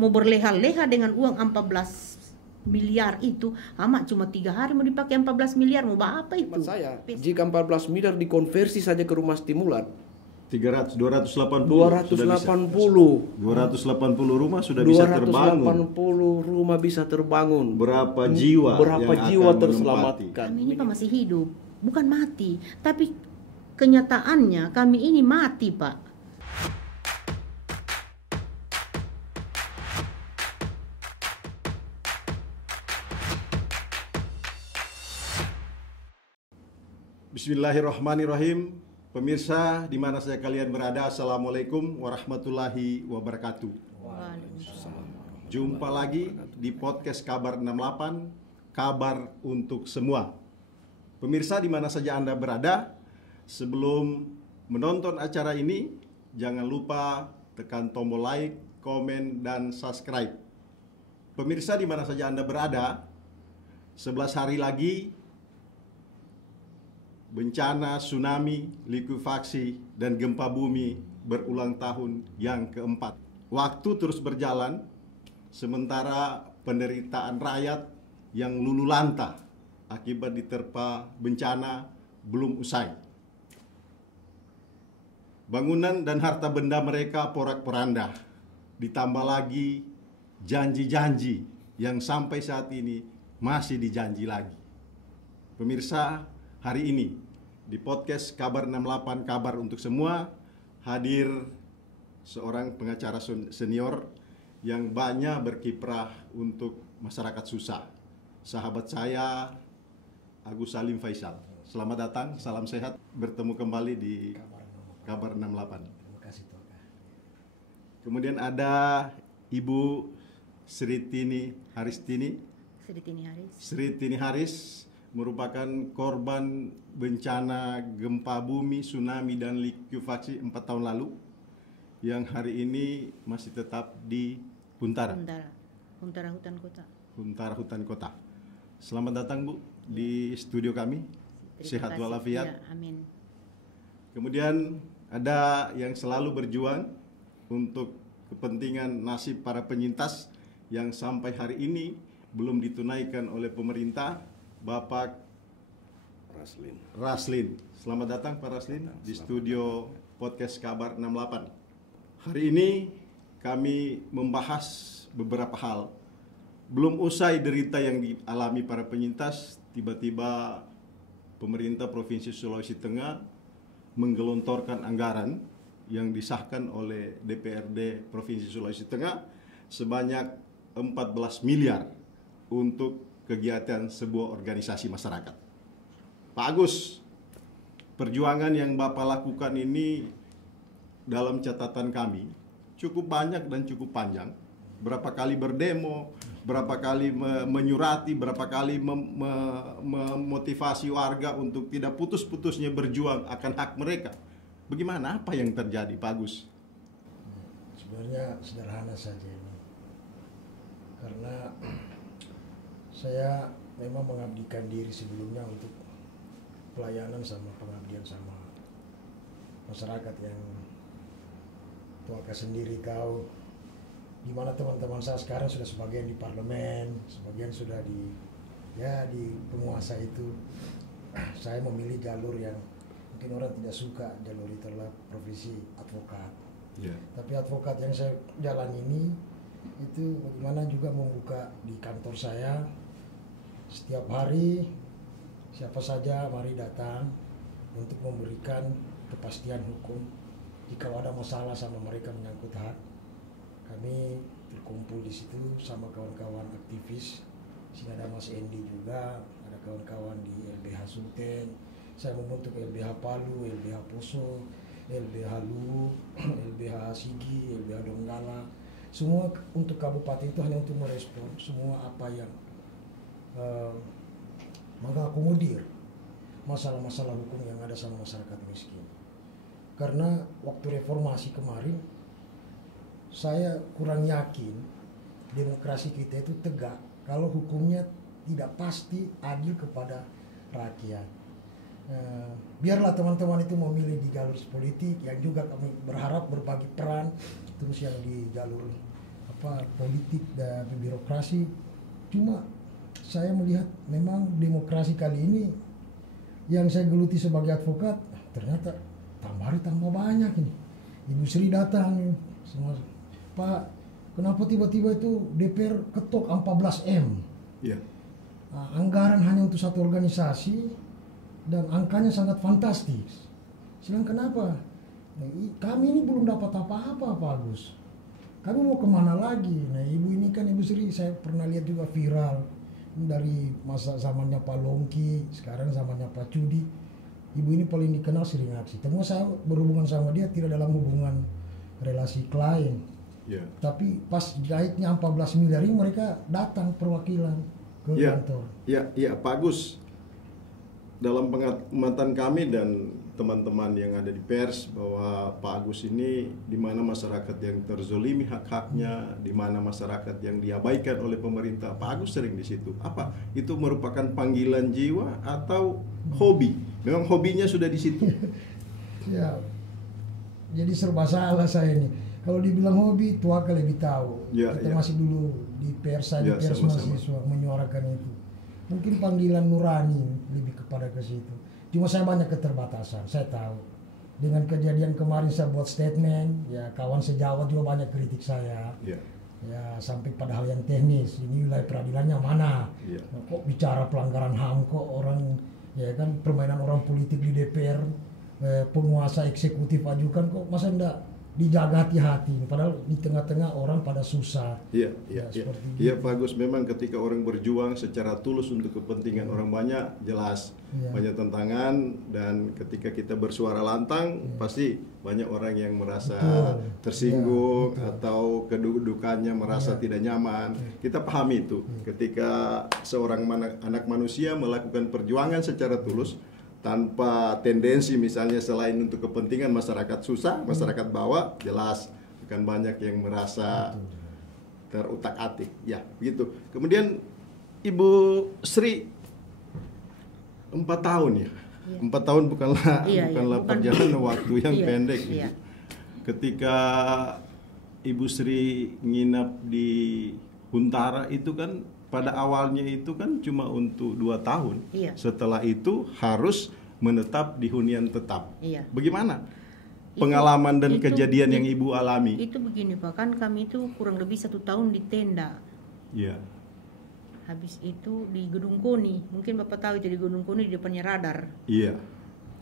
mau berleha-leha dengan uang 14 miliar itu, amat cuma 3 hari mau dipakai 14 miliar, mau apa itu? Menurut saya, jika 14 miliar dikonversi saja ke rumah stimulan, 280 rumah sudah bisa terbangun. 280 rumah bisa terbangun. Berapa jiwa terselamatkan. Kami ini Pak masih hidup, bukan mati. Tapi kenyataannya kami ini mati, Pak. Bismillahirrahmanirrahim. Pemirsa di mana saja kalian berada, Assalamualaikum warahmatullahi wabarakatuh. Jumpa lagi di podcast Kabar 68, kabar untuk semua. Pemirsa di mana saja Anda berada, sebelum menonton acara ini, jangan lupa tekan tombol like, komen, dan subscribe. Pemirsa di mana saja Anda berada, 11 hari lagi bencana, tsunami, likuifaksi, dan gempa bumi berulang tahun yang keempat. Waktu terus berjalan, sementara penderitaan rakyat yang luluh lantah akibat diterpa bencana belum usai. Bangunan dan harta benda mereka porak-poranda, ditambah lagi janji-janji yang sampai saat ini masih dijanji lagi. Pemirsa, hari ini di podcast Kabar 68 kabar untuk semua hadir seorang pengacara senior yang banyak berkiprah untuk masyarakat susah. Sahabat saya Agus Salim Faisal. Selamat datang, salam sehat, bertemu kembali di Kabar 68. Terima kasih Toka. Kemudian ada Ibu Sritini Haris merupakan korban bencana gempa bumi, tsunami, dan likuifaksi 4 tahun lalu yang hari ini masih tetap di Huntara Hutan Kota. Selamat datang Bu di studio kami. Sehat walafiat. Ya, amin. Kemudian ada yang selalu berjuang untuk kepentingan nasib para penyintas yang sampai hari ini belum ditunaikan oleh pemerintah, Bapak Raslin. Selamat datang Pak Raslin di studio podcast Kabar 68. Hari ini kami membahas beberapa hal. Belum usai derita yang dialami para penyintas, tiba-tiba pemerintah Provinsi Sulawesi Tengah menggelontorkan anggaran yang disahkan oleh DPRD Provinsi Sulawesi Tengah sebanyak 14 miliar untuk kegiatan sebuah organisasi masyarakat. Pak Agus, perjuangan yang Bapak lakukan ini dalam catatan kami cukup banyak dan cukup panjang. Berapa kali berdemo, berapa kali menyurati, berapa kali memotivasi warga untuk tidak putus-putusnya berjuang akan hak mereka. Bagaimana, apa yang terjadi Pak Agus? Sebenarnya sederhana saja ini. Karena saya memang mengabdikan diri sebelumnya untuk pelayanan sama pengabdian sama masyarakat yang Tuaka sendiri tahu, di mana teman-teman saya sekarang sudah sebagian di parlemen, sebagian sudah di penguasa itu. Saya memilih jalur yang mungkin orang tidak suka, jalur itu adalah profesi advokat. Yeah. Tapi advokat yang saya jalan ini itu bagaimana juga membuka di kantor saya setiap hari, siapa saja mari datang untuk memberikan kepastian hukum. Jika ada masalah sama mereka menyangkut hak, kami terkumpul di situ sama kawan-kawan aktivis. Sini ada Mas Endi juga, ada kawan-kawan di LBH Sulten. Saya membentuk LBH Palu, LBH Poso, LBH Luwu, LBH Sigi, LBH Donggala. Semua untuk kabupaten itu hanya untuk merespon semua apa yang mengakomodir masalah-masalah hukum yang ada sama masyarakat miskin. Karena waktu reformasi kemarin, saya kurang yakin demokrasi kita itu tegak kalau hukumnya tidak pasti adil kepada rakyat. Biarlah teman-teman itu memilih di jalur politik, yang juga kami berharap berbagi peran terus yang di jalur politik dan birokrasi. Cuma saya melihat memang demokrasi kali ini yang saya geluti sebagai advokat, ternyata tambah hari tambah banyak ini. Ibu Sri datang nih, semua, Pak, kenapa tiba-tiba itu DPR ketok 14M? Iya. Anggaran hanya untuk satu organisasi dan angkanya sangat fantastis. Sedangkan kenapa? Kami ini belum dapat apa-apa, Pak Agus. Kami mau kemana lagi? Nah, ibu ini kan Ibu Sri, saya pernah lihat juga viral dari masa zamannya Pak Longki, sekarang zamannya Pak Cudi. Ibu ini paling dikenal sering aksi. Temu saya berhubungan sama dia tidak dalam hubungan relasi klien. Yeah. Tapi pas naiknya 14 miliar ini mereka datang perwakilan ke kantor. Iya, Pak Agus. Dalam pengamatan kami dan teman-teman yang ada di pers bahwa Pak Agus ini di mana masyarakat yang terzolimi hak-haknya, di mana masyarakat yang diabaikan oleh pemerintah, Pak Agus sering di situ. Apa? Itu merupakan panggilan jiwa atau hobi? Memang hobinya sudah di situ. Ya, jadi serba salah saya ini. Kalau dibilang hobi, Tuaka lebih tahu. Ya, Kita ya. masih dulu di pers saja, pers sama-sama. mahasiswa menyuarakan itu. Mungkin panggilan nurani lebih kepada ke situ. Cuma saya banyak keterbatasan, saya tahu. Dengan kejadian kemarin saya buat statement, ya kawan sejawat juga banyak kritik saya. Ya. Ya sampai pada hal yang teknis, ini wilayah peradilannya mana? Ya. Nah, kok bicara pelanggaran HAM, kok orang, ya kan permainan orang politik di DPR, penguasa eksekutif ajukan, kok masa enggak dijaga hati-hati, padahal di tengah-tengah orang pada susah. Iya, seperti iya, itu. Pak Agus, memang ketika orang berjuang secara tulus untuk kepentingan orang banyak, jelas Iya. banyak tantangan, dan ketika kita bersuara lantang, pasti banyak orang yang merasa Betul. tersinggung Iya, betul. atau kedudukannya merasa Iya. tidak nyaman. Kita pahami itu. Ketika seorang anak manusia melakukan perjuangan secara tulus, tanpa tendensi misalnya selain untuk kepentingan masyarakat susah, masyarakat bawah, jelas akan banyak yang merasa terutak-atik. Ya, begitu. Kemudian Ibu Sri 4 tahun ya. 4 tahun bukanlah bukan perjalanan waktu yang pendek. Gitu. Iya. Ketika Ibu Sri nginap di Huntara itu kan pada awalnya itu kan cuma untuk 2 tahun. Iya. Setelah itu harus menetap di hunian tetap. Iya. Bagaimana pengalaman dan itu- kejadian yang Ibu alami? Itu begini Pak, kan kami itu kurang lebih 1 tahun di tenda. Iya. Habis itu di Gedung Koni, mungkin Bapak tahu itu di Gedung Koni di depannya radar. Iya.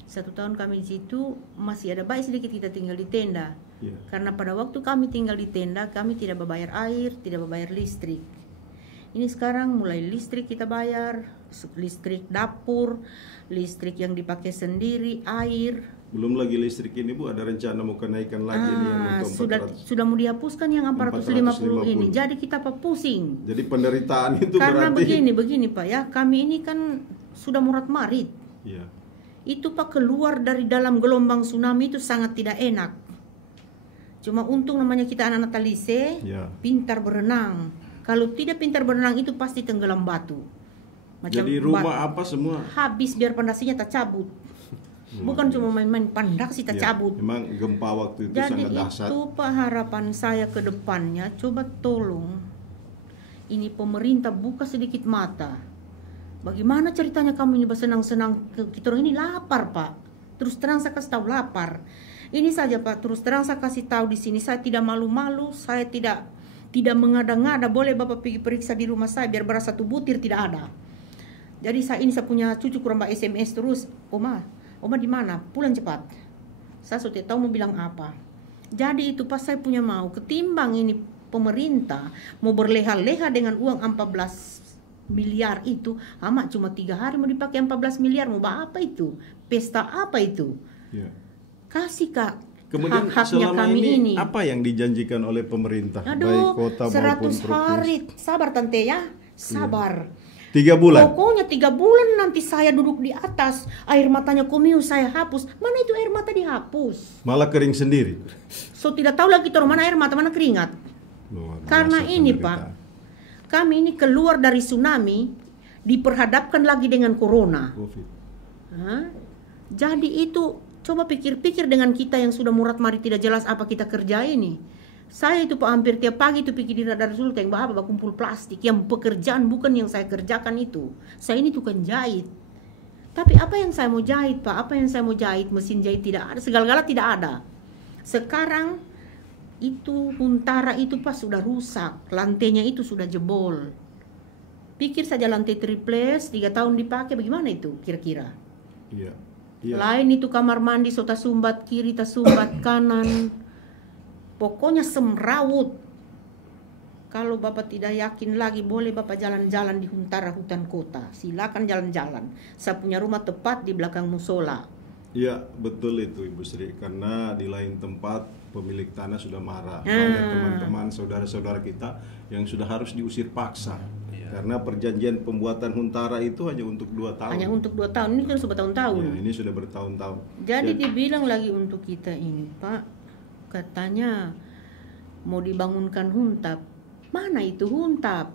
1 tahun kami di situ, masih ada baik sedikit kita tinggal di tenda. Iya. Karena pada waktu kami tinggal di tenda, kami tidak berbayar air, tidak berbayar listrik. Ini sekarang mulai listrik kita bayar, listrik dapur, listrik yang dipakai sendiri, air. Belum lagi listrik ini Bu, ada rencana mau kenaikan lagi nih yang untuk 400. Sudah mau dihapuskan yang 450 ini. 450. Jadi kita apa pusing. Jadi penderitaan itu Karena berarti begini Pak ya, kami ini kan sudah murat-marit. Iya. Itu Pak keluar dari dalam gelombang tsunami itu sangat tidak enak. Cuma untung namanya kita anak-anak talise, Ya. pintar berenang. Kalau tidak pintar berenang itu pasti tenggelam batu. Jadi rumah batu. apa semua? Habis biar pondasinya tak cabut. Bukan cuma main-main pandasi tak Ya, cabut. memang gempa waktu itu Jadi sangat dahsyat. itu Pak harapan saya ke depannya, coba tolong ini pemerintah buka sedikit mata. Bagaimana ceritanya kamu ini bersenang-senang, kita orang ini lapar Pak. Terus terang saya kasih tahu lapar. Ini saja Pak, terus terang saya kasih tahu di sini, saya tidak malu-malu, saya tidak mengada-ngada. Boleh Bapak pergi periksa di rumah saya biar beras 1 butir tidak ada. Jadi saya punya cucu kurang Mbak SMS terus, Oma di mana? Pulang cepat. Saya sudah tahu mau bilang apa. Jadi itu pas saya punya mau ketimbang ini pemerintah mau berleha-leha dengan uang 14 miliar itu, amat cuma 3 hari mau dipakai 14 miliar, mau apa itu? Pesta apa itu? Ya. Kasih Kak. Kemudian hak-haknya selama kami ini apa yang dijanjikan oleh pemerintah, baik kota maupun 100 provinsi? hari. Sabar Tante ya, sabar. 3 bulan. Pokoknya 3 bulan nanti saya duduk di atas, air matanya kumiu saya hapus. Mana itu air mata dihapus? Malah kering sendiri. So tidak tahu lagi taruh mana air mata, mana keringat. Luar biasa Karena ini penderitaan. Pak, kami ini keluar dari tsunami, diperhadapkan lagi dengan corona. Covid. Hah? Jadi itu coba pikir-pikir dengan kita yang sudah murat-marit tidak jelas apa kita kerja ini. Saya itu Pak hampir tiap pagi itu pergi di Radar Sulteng, Bapak kumpul plastik. Yang pekerjaan bukan yang saya kerjakan itu. Saya ini tukang jahit. Tapi apa yang saya mau jahit Pak? Apa yang saya mau jahit? Mesin jahit tidak ada, segala-gala tidak ada. Sekarang itu Huntara itu Pak sudah rusak, lantainya itu sudah jebol. Pikir saja lantai triples 3 tahun dipakai, bagaimana itu kira-kira? Iya. Lain itu kamar mandi so tasumbat kiri, tasumbat kanan. Pokoknya semrawut. Kalau Bapak tidak yakin lagi, boleh Bapak jalan-jalan di Huntara hutan kota. Silakan jalan-jalan. Saya punya rumah tepat di belakang musola. Iya, betul itu Ibu Sri. Karena di lain tempat pemilik tanah sudah marah. Banyak teman-teman, saudara-saudara kita yang sudah harus diusir paksa. Karena perjanjian pembuatan Huntara itu hanya untuk 2 tahun. Hanya untuk 2 tahun, ini kan sudah bertahun-tahun. Ya, ini sudah bertahun-tahun. Jadi dibilang lagi untuk kita ini, Pak, katanya mau dibangunkan huntap. Mana itu huntap?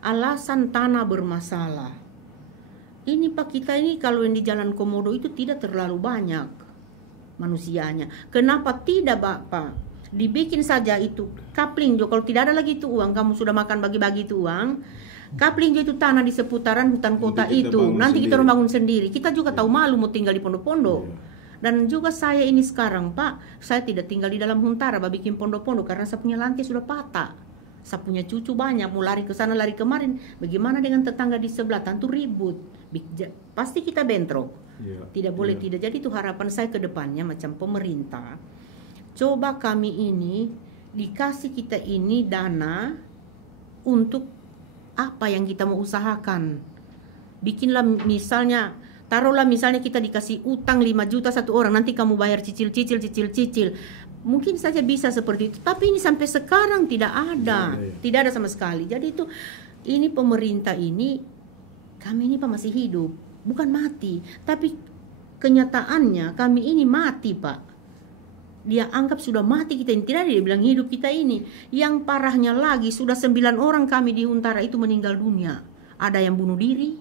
Alasan tanah bermasalah. Ini Pak, kita ini kalau yang di Jalan Komodo itu tidak terlalu banyak manusianya. Kenapa tidak Bapak? Dibikin saja itu kapling jo, kalau tidak ada lagi itu uang, kamu sudah makan bagi-bagi itu uang. Kapling jo itu tanah di seputaran hutan kota itu. Nanti kita orang bangun sendiri. Kita juga tahu malu mau tinggal di pondok-pondok. Dan juga saya ini sekarang Pak, saya tidak tinggal di dalam Huntara, bikin pondok-pondok karena saya punya lantai sudah patah. Saya punya cucu banyak, mau lari ke sana lari kemarin. Bagaimana dengan tetangga di sebelah? Tentu ribut. Pasti kita bentrok. Tidak boleh tidak. Jadi itu harapan saya ke depannya macam pemerintah. Coba kami ini dikasih kita ini dana untuk apa yang kita mau usahakan. Bikinlah misalnya, taruhlah misalnya kita dikasih utang 5 juta satu orang, nanti kamu bayar cicil. Mungkin saja bisa seperti itu, tapi ini sampai sekarang tidak ada. Tidak ada sama sekali. Jadi itu, ini pemerintah ini, kami ini Pak masih hidup, bukan mati. Tapi kenyataannya kami ini mati Pak. Dia anggap sudah mati kita ini, tidak dia bilang hidup kita ini. Yang parahnya lagi, sudah 9 orang kami di Huntara itu meninggal dunia. Ada yang bunuh diri,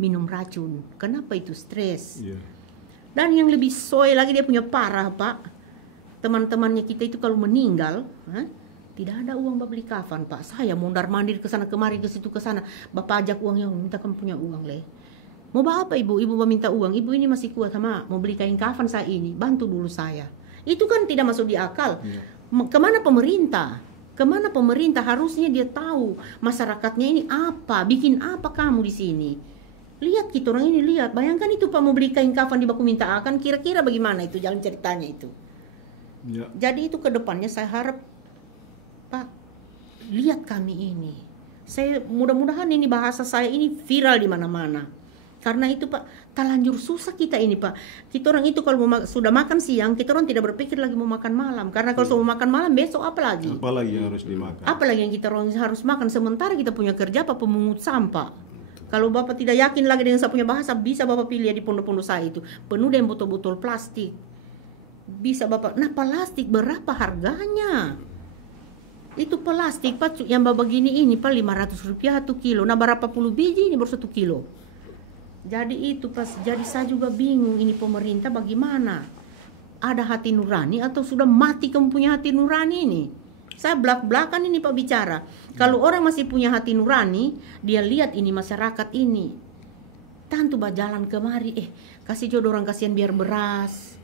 minum racun. Kenapa itu? Stres. Dan yang lebih soy lagi, dia punya parah Pak. Teman-temannya kita itu kalau meninggal, tidak ada uang beli kafan Pak. Saya mondar mandir ke sana kemari, ke situ ke sana. Bapak ajak uangnya, minta kamu punya uang leh. Mau apa ibu? Ibu meminta uang. Ibu ini masih kuat sama mau beli kain kafan saya ini. Bantu dulu saya. Itu kan tidak masuk di akal. Kemana pemerintah? Kemana pemerintah? Harusnya dia tahu masyarakatnya ini apa, bikin apa kamu di sini. Lihat kita orang ini, lihat. Bayangkan itu Pak mau beli kain kafan di baku minta akan, kira-kira bagaimana itu jalan ceritanya itu. Jadi itu ke depannya saya harap Pak, lihat kami ini. Saya mudah-mudahan ini bahasa saya ini viral di mana-mana. Karena itu Pak, terlanjur susah kita ini Pak. Kita orang itu kalau sudah makan siang, kita orang tidak berpikir lagi mau makan malam. Karena kalau sudah mau makan malam, besok apa lagi? Apalagi yang harus dimakan? Apalagi yang kita orang harus makan. Sementara kita punya kerja Pak pemungut sampah. Kalau Bapak tidak yakin lagi dengan saya punya bahasa, bisa Bapak pilih di pondok-pondok saya itu. Penuh dengan botol-botol plastik. Bisa Bapak, nah plastik berapa harganya? Itu plastik Pak, yang Bapak gini ini Pak 500 rupiah 1 kilo. Nah berapa puluh biji ini baru 1 kilo. Jadi itu pas, jadi saya juga bingung ini pemerintah bagaimana? Ada hati nurani atau sudah mati kamu punya hati nurani ini? Saya belak-belakan ini Pak bicara. Kalau orang masih punya hati nurani, dia lihat ini masyarakat ini. Tentu Pak jalan kemari, kasih jodoh orang kasihan biar beras.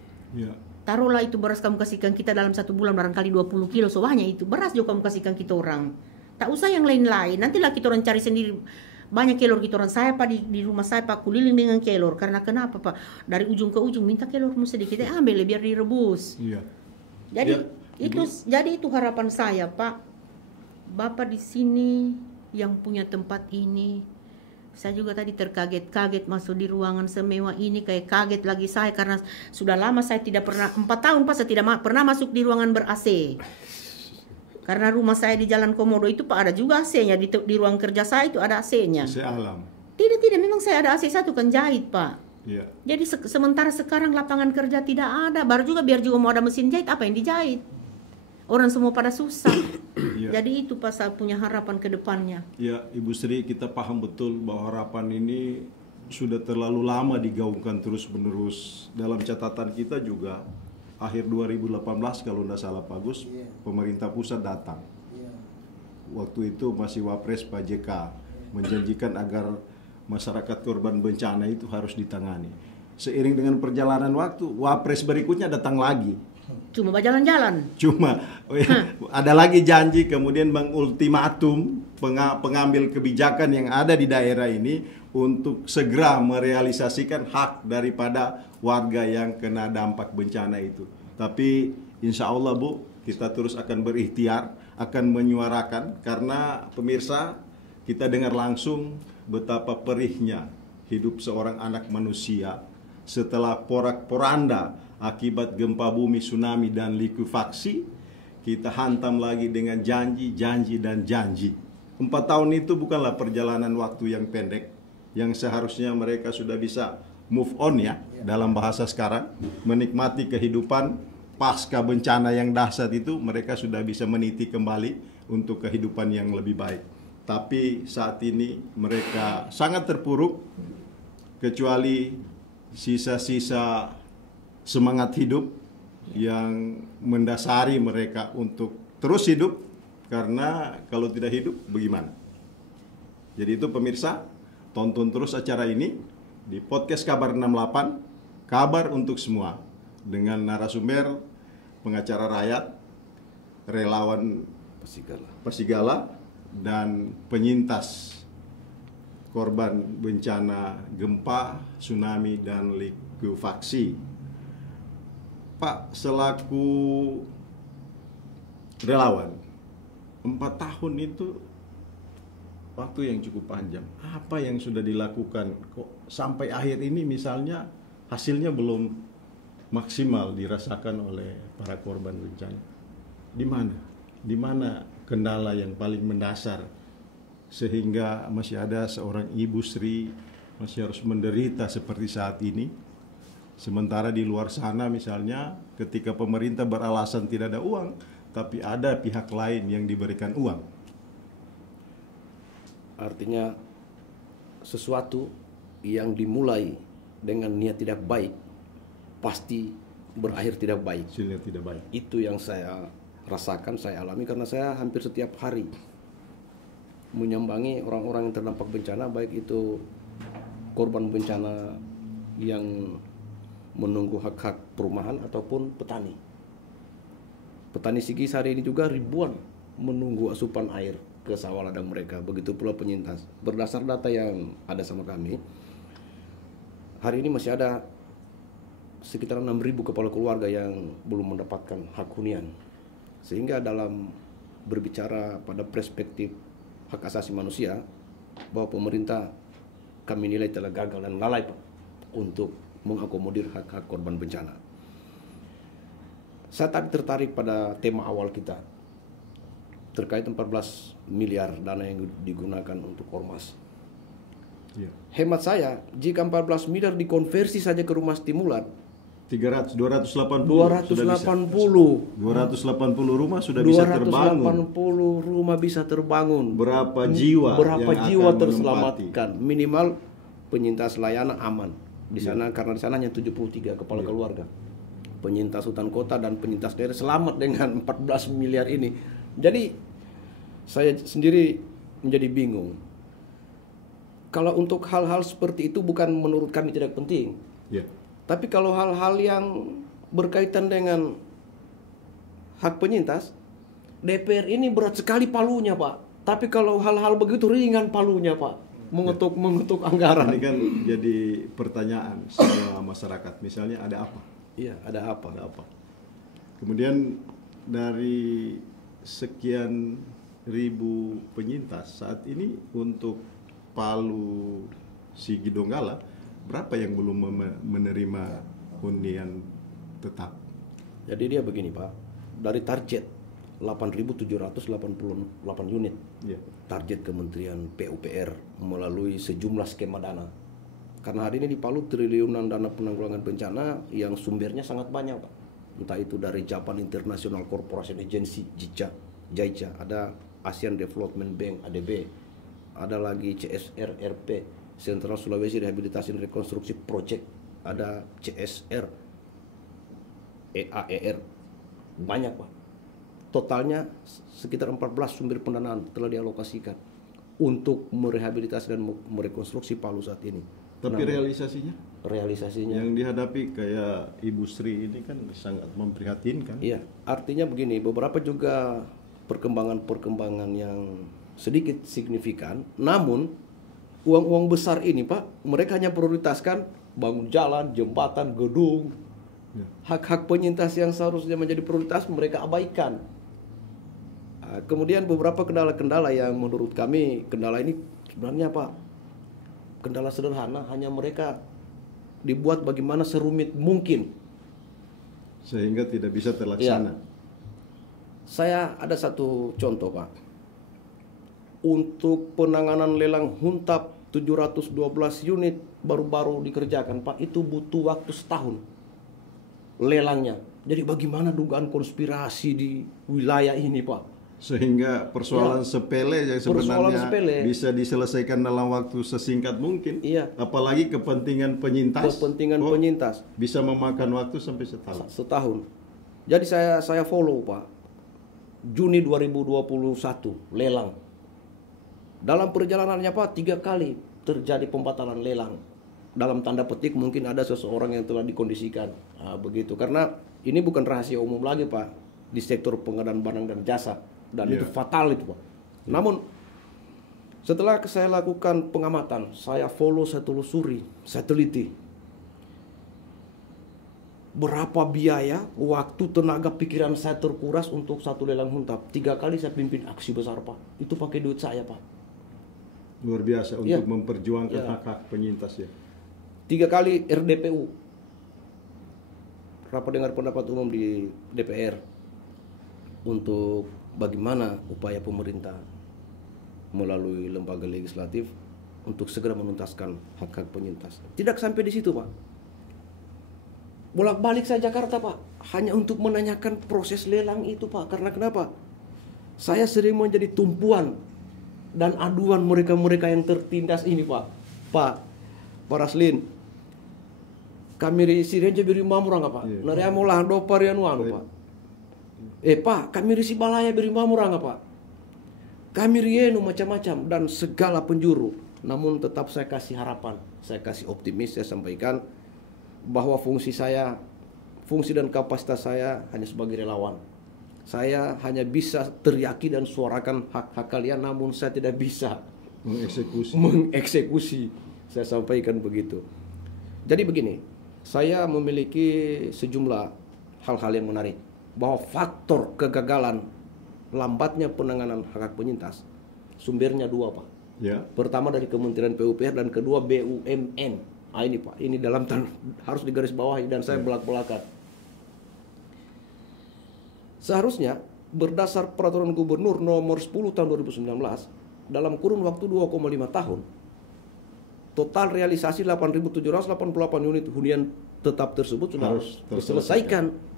Taruhlah itu beras kamu kasihkan kita dalam 1 bulan barangkali 20 kilo soalnya itu beras juga kamu kasihkan kita orang. Tak usah yang lain-lain. Nantilah kita orang cari sendiri. Banyak kelor kita orang. Saya Pak di rumah saya Pak keliling dengan kelor. Karena kenapa Pak? Dari ujung ke ujung minta kelormu sedikit, ambil biar direbus. Jadi itu harapan saya Pak. Bapak di sini yang punya tempat ini. Saya juga tadi terkaget-kaget masuk di ruangan semewah ini, kayak kaget lagi saya karena sudah lama saya tidak pernah 4 tahun Pak saya tidak pernah masuk di ruangan ber-AC. Karena rumah saya di Jalan Komodo itu Pak ada juga AC-nya, di ruang kerja saya itu ada AC-nya. AC alam. Tidak, memang saya ada AC satu kan jahit Pak. Jadi sementara sekarang lapangan kerja tidak ada, baru juga biar juga mau ada mesin jahit, apa yang dijahit? Orang semua pada susah. Jadi itu Pak saya punya harapan ke depannya. Ya Ibu Sri, kita paham betul bahwa harapan ini sudah terlalu lama digaungkan terus-menerus. Dalam catatan kita juga akhir 2018 kalau tidak salah Pak Gus, Iya. pemerintah pusat datang. Iya. Waktu itu masih Wapres Pak JK menjanjikan agar masyarakat korban bencana itu harus ditangani. Seiring dengan perjalanan waktu, Wapres berikutnya datang lagi. Cuma berjalan-jalan. Cuma ada lagi janji, kemudian mengultimatum pengambil kebijakan yang ada di daerah ini untuk segera merealisasikan hak daripada warga yang kena dampak bencana itu. Tapi insya Allah Bu, kita terus akan berikhtiar, akan menyuarakan, karena pemirsa, kita dengar langsung betapa perihnya hidup seorang anak manusia setelah porak-poranda akibat gempa bumi, tsunami, dan likuifaksi. Kita hantam lagi dengan janji, janji, dan janji. 4 tahun itu bukanlah perjalanan waktu yang pendek, yang seharusnya mereka sudah bisa move on ya, dalam bahasa sekarang, menikmati kehidupan pasca bencana yang dahsyat itu. Mereka sudah bisa meniti kembali untuk kehidupan yang lebih baik. Tapi saat ini mereka sangat terpuruk, kecuali sisa-sisa semangat hidup yang mendasari mereka untuk terus hidup, karena kalau tidak hidup bagaimana? Jadi itu pemirsa, tonton terus acara ini di podcast Kabar 68, kabar untuk semua, dengan narasumber pengacara rakyat, relawan Pasigala, dan penyintas korban bencana gempa, tsunami, dan likuifaksi. Pak, selaku relawan, 4 tahun itu waktu yang cukup panjang. Apa yang sudah dilakukan kok sampai akhir ini misalnya hasilnya belum maksimal dirasakan oleh para korban bencana? Di mana? Di mana kendala yang paling mendasar sehingga masih ada seorang Ibu Sri masih harus menderita seperti saat ini? Sementara di luar sana misalnya ketika pemerintah beralasan tidak ada uang, tapi ada pihak lain yang diberikan uang. Artinya sesuatu yang dimulai dengan niat tidak baik pasti berakhir tidak baik. Hasilnya tidak baik. Itu yang saya rasakan, saya alami, karena saya hampir setiap hari menyambangi orang-orang yang terdampak bencana, baik itu korban bencana yang menunggu hak-hak perumahan ataupun petani. Petani Sigis hari ini juga ribuan menunggu asupan air ke sawah ladang mereka. Begitu pula penyintas. Berdasar data yang ada sama kami, hari ini masih ada sekitar 6.000 kepala keluarga yang belum mendapatkan hak hunian. Sehingga dalam berbicara pada perspektif hak asasi manusia, bahwa pemerintah kami nilai telah gagal dan lalai Pak untuk mengakomodir hak-hak korban bencana. Saya tadi tertarik pada tema awal kita terkait 14 miliar dana yang digunakan untuk ormas. Ya. Hemat saya, jika 14 miliar dikonversi saja ke rumah stimulan, 280 rumah sudah bisa terbangun. 280 rumah bisa terbangun. Berapa jiwa yang terselamatkan? Minimal penyintas layanan aman di sana, karena di sana hanya 73 kepala keluarga. Penyintas hutan kota dan penyintas daerah selamat dengan 14 miliar ini. Jadi saya sendiri menjadi bingung. Kalau untuk hal-hal seperti itu bukan menurut kami tidak penting. Ya. Tapi kalau hal-hal yang berkaitan dengan hak penyintas, DPR ini berat sekali palunya Pak. Tapi kalau hal-hal begitu ringan palunya Pak. Mengetuk anggaran. Ini kan jadi pertanyaan semua masyarakat. Misalnya ada apa? Iya, ada apa? Ada apa? Kemudian dari sekian ribu penyintas saat ini untuk Palu Sigi Donggala, berapa yang belum menerima hunian tetap? Jadi dia begini Pak, dari target 8.788 unit, target Kementerian PUPR melalui sejumlah skema dana. Karena hari ini di Palu triliunan dana penanggulangan bencana yang sumbernya sangat banyak Pak. Entah itu dari Japan International Corporation Agency, JICA, ada Asian Development Bank, ADB, ada lagi CSR RP, Central Sulawesi Rehabilitasi dan Rekonstruksi Project, ada CSR EAER. Banyak Pak. Totalnya sekitar 14 sumber pendanaan telah dialokasikan untuk merehabilitasi dan merekonstruksi Palu saat ini. Tapi realisasinya yang dihadapi kayak Ibu Sri ini kan sangat memprihatinkan. iya, artinya begini, beberapa juga perkembangan yang sedikit signifikan, namun uang-uang besar ini Pak, mereka hanya prioritaskan bangun jalan, jembatan, gedung. Hak-hak penyintas yang seharusnya menjadi prioritas mereka abaikan. Kemudian beberapa kendala-kendala yang menurut kami, kendala ini sebenarnya Pak, kendala sederhana, hanya mereka dibuat bagaimana serumit mungkin Sehingga tidak bisa terlaksana. Saya ada satu contoh Pak. Untuk penanganan lelang Huntap 712 unit baru-baru dikerjakan Pak, itu butuh waktu setahun lelangnya. Jadi bagaimana dugaan konspirasi di wilayah ini Pak? Sehingga persoalan sepele yang sebenarnya bisa diselesaikan dalam waktu sesingkat mungkin. Iya. Apalagi kepentingan penyintas. Penyintas bisa memakan waktu sampai setahun. Jadi saya follow Pak. Juni 2021 lelang. Dalam perjalanannya Pak 3 kali terjadi pembatalan lelang. Dalam tanda petik mungkin ada seseorang yang telah dikondisikan. Begitu. Karena ini bukan rahasia umum lagi Pak di sektor pengadaan barang dan jasa. Dan itu fatal itu Pak. Namun setelah saya lakukan pengamatan, saya follow, saya telusuri, saya teliti berapa biaya, waktu, tenaga, pikiran saya terkuras untuk satu lelang Huntap. 3 kali saya pimpin aksi besar Pak. Itu pakai duit saya Pak. Luar biasa untuk memperjuangkan hak-hak penyintas ya. 3 kali RDPU, rapat dengar pendapat umum di DPR, untuk bagaimana upaya pemerintah melalui lembaga legislatif untuk segera menuntaskan hak-hak penyintas. Tidak sampai di situ Pak. Bolak-balik saya Jakarta Pak, hanya untuk menanyakan proses lelang itu Pak. Karena kenapa? Saya sering menjadi tumpuan dan aduan mereka-mereka yang tertindas ini Pak. Pak Raslin, kami risi renja beri mamurang Pak. Nari amo lah do parianu Pak. Pak, kami risi balaya beri mamurang Pak. Kami rienu macam-macam dan segala penjuru. Namun tetap saya kasih harapan, saya kasih optimis, saya sampaikan bahwa fungsi dan kapasitas saya hanya sebagai relawan. Saya hanya bisa teriaki dan suarakan hak-hak kalian, namun saya tidak bisa mengeksekusi. Saya sampaikan begitu. Jadi begini, saya memiliki sejumlah hal-hal yang menarik. Bahwa faktor kegagalan lambatnya penanganan hak-hak penyintas, sumbernya 2 Pak. Ya. Pertama dari Kementerian PUPR dan kedua BUMN. Ini Pak, ini dalam harus digarisbawahi dan saya belak-belakan. Seharusnya berdasar peraturan gubernur nomor 10 tahun 2019, dalam kurun waktu 2,5 tahun, total realisasi 8.788 unit hunian tetap tersebut sudah harus diselesaikan.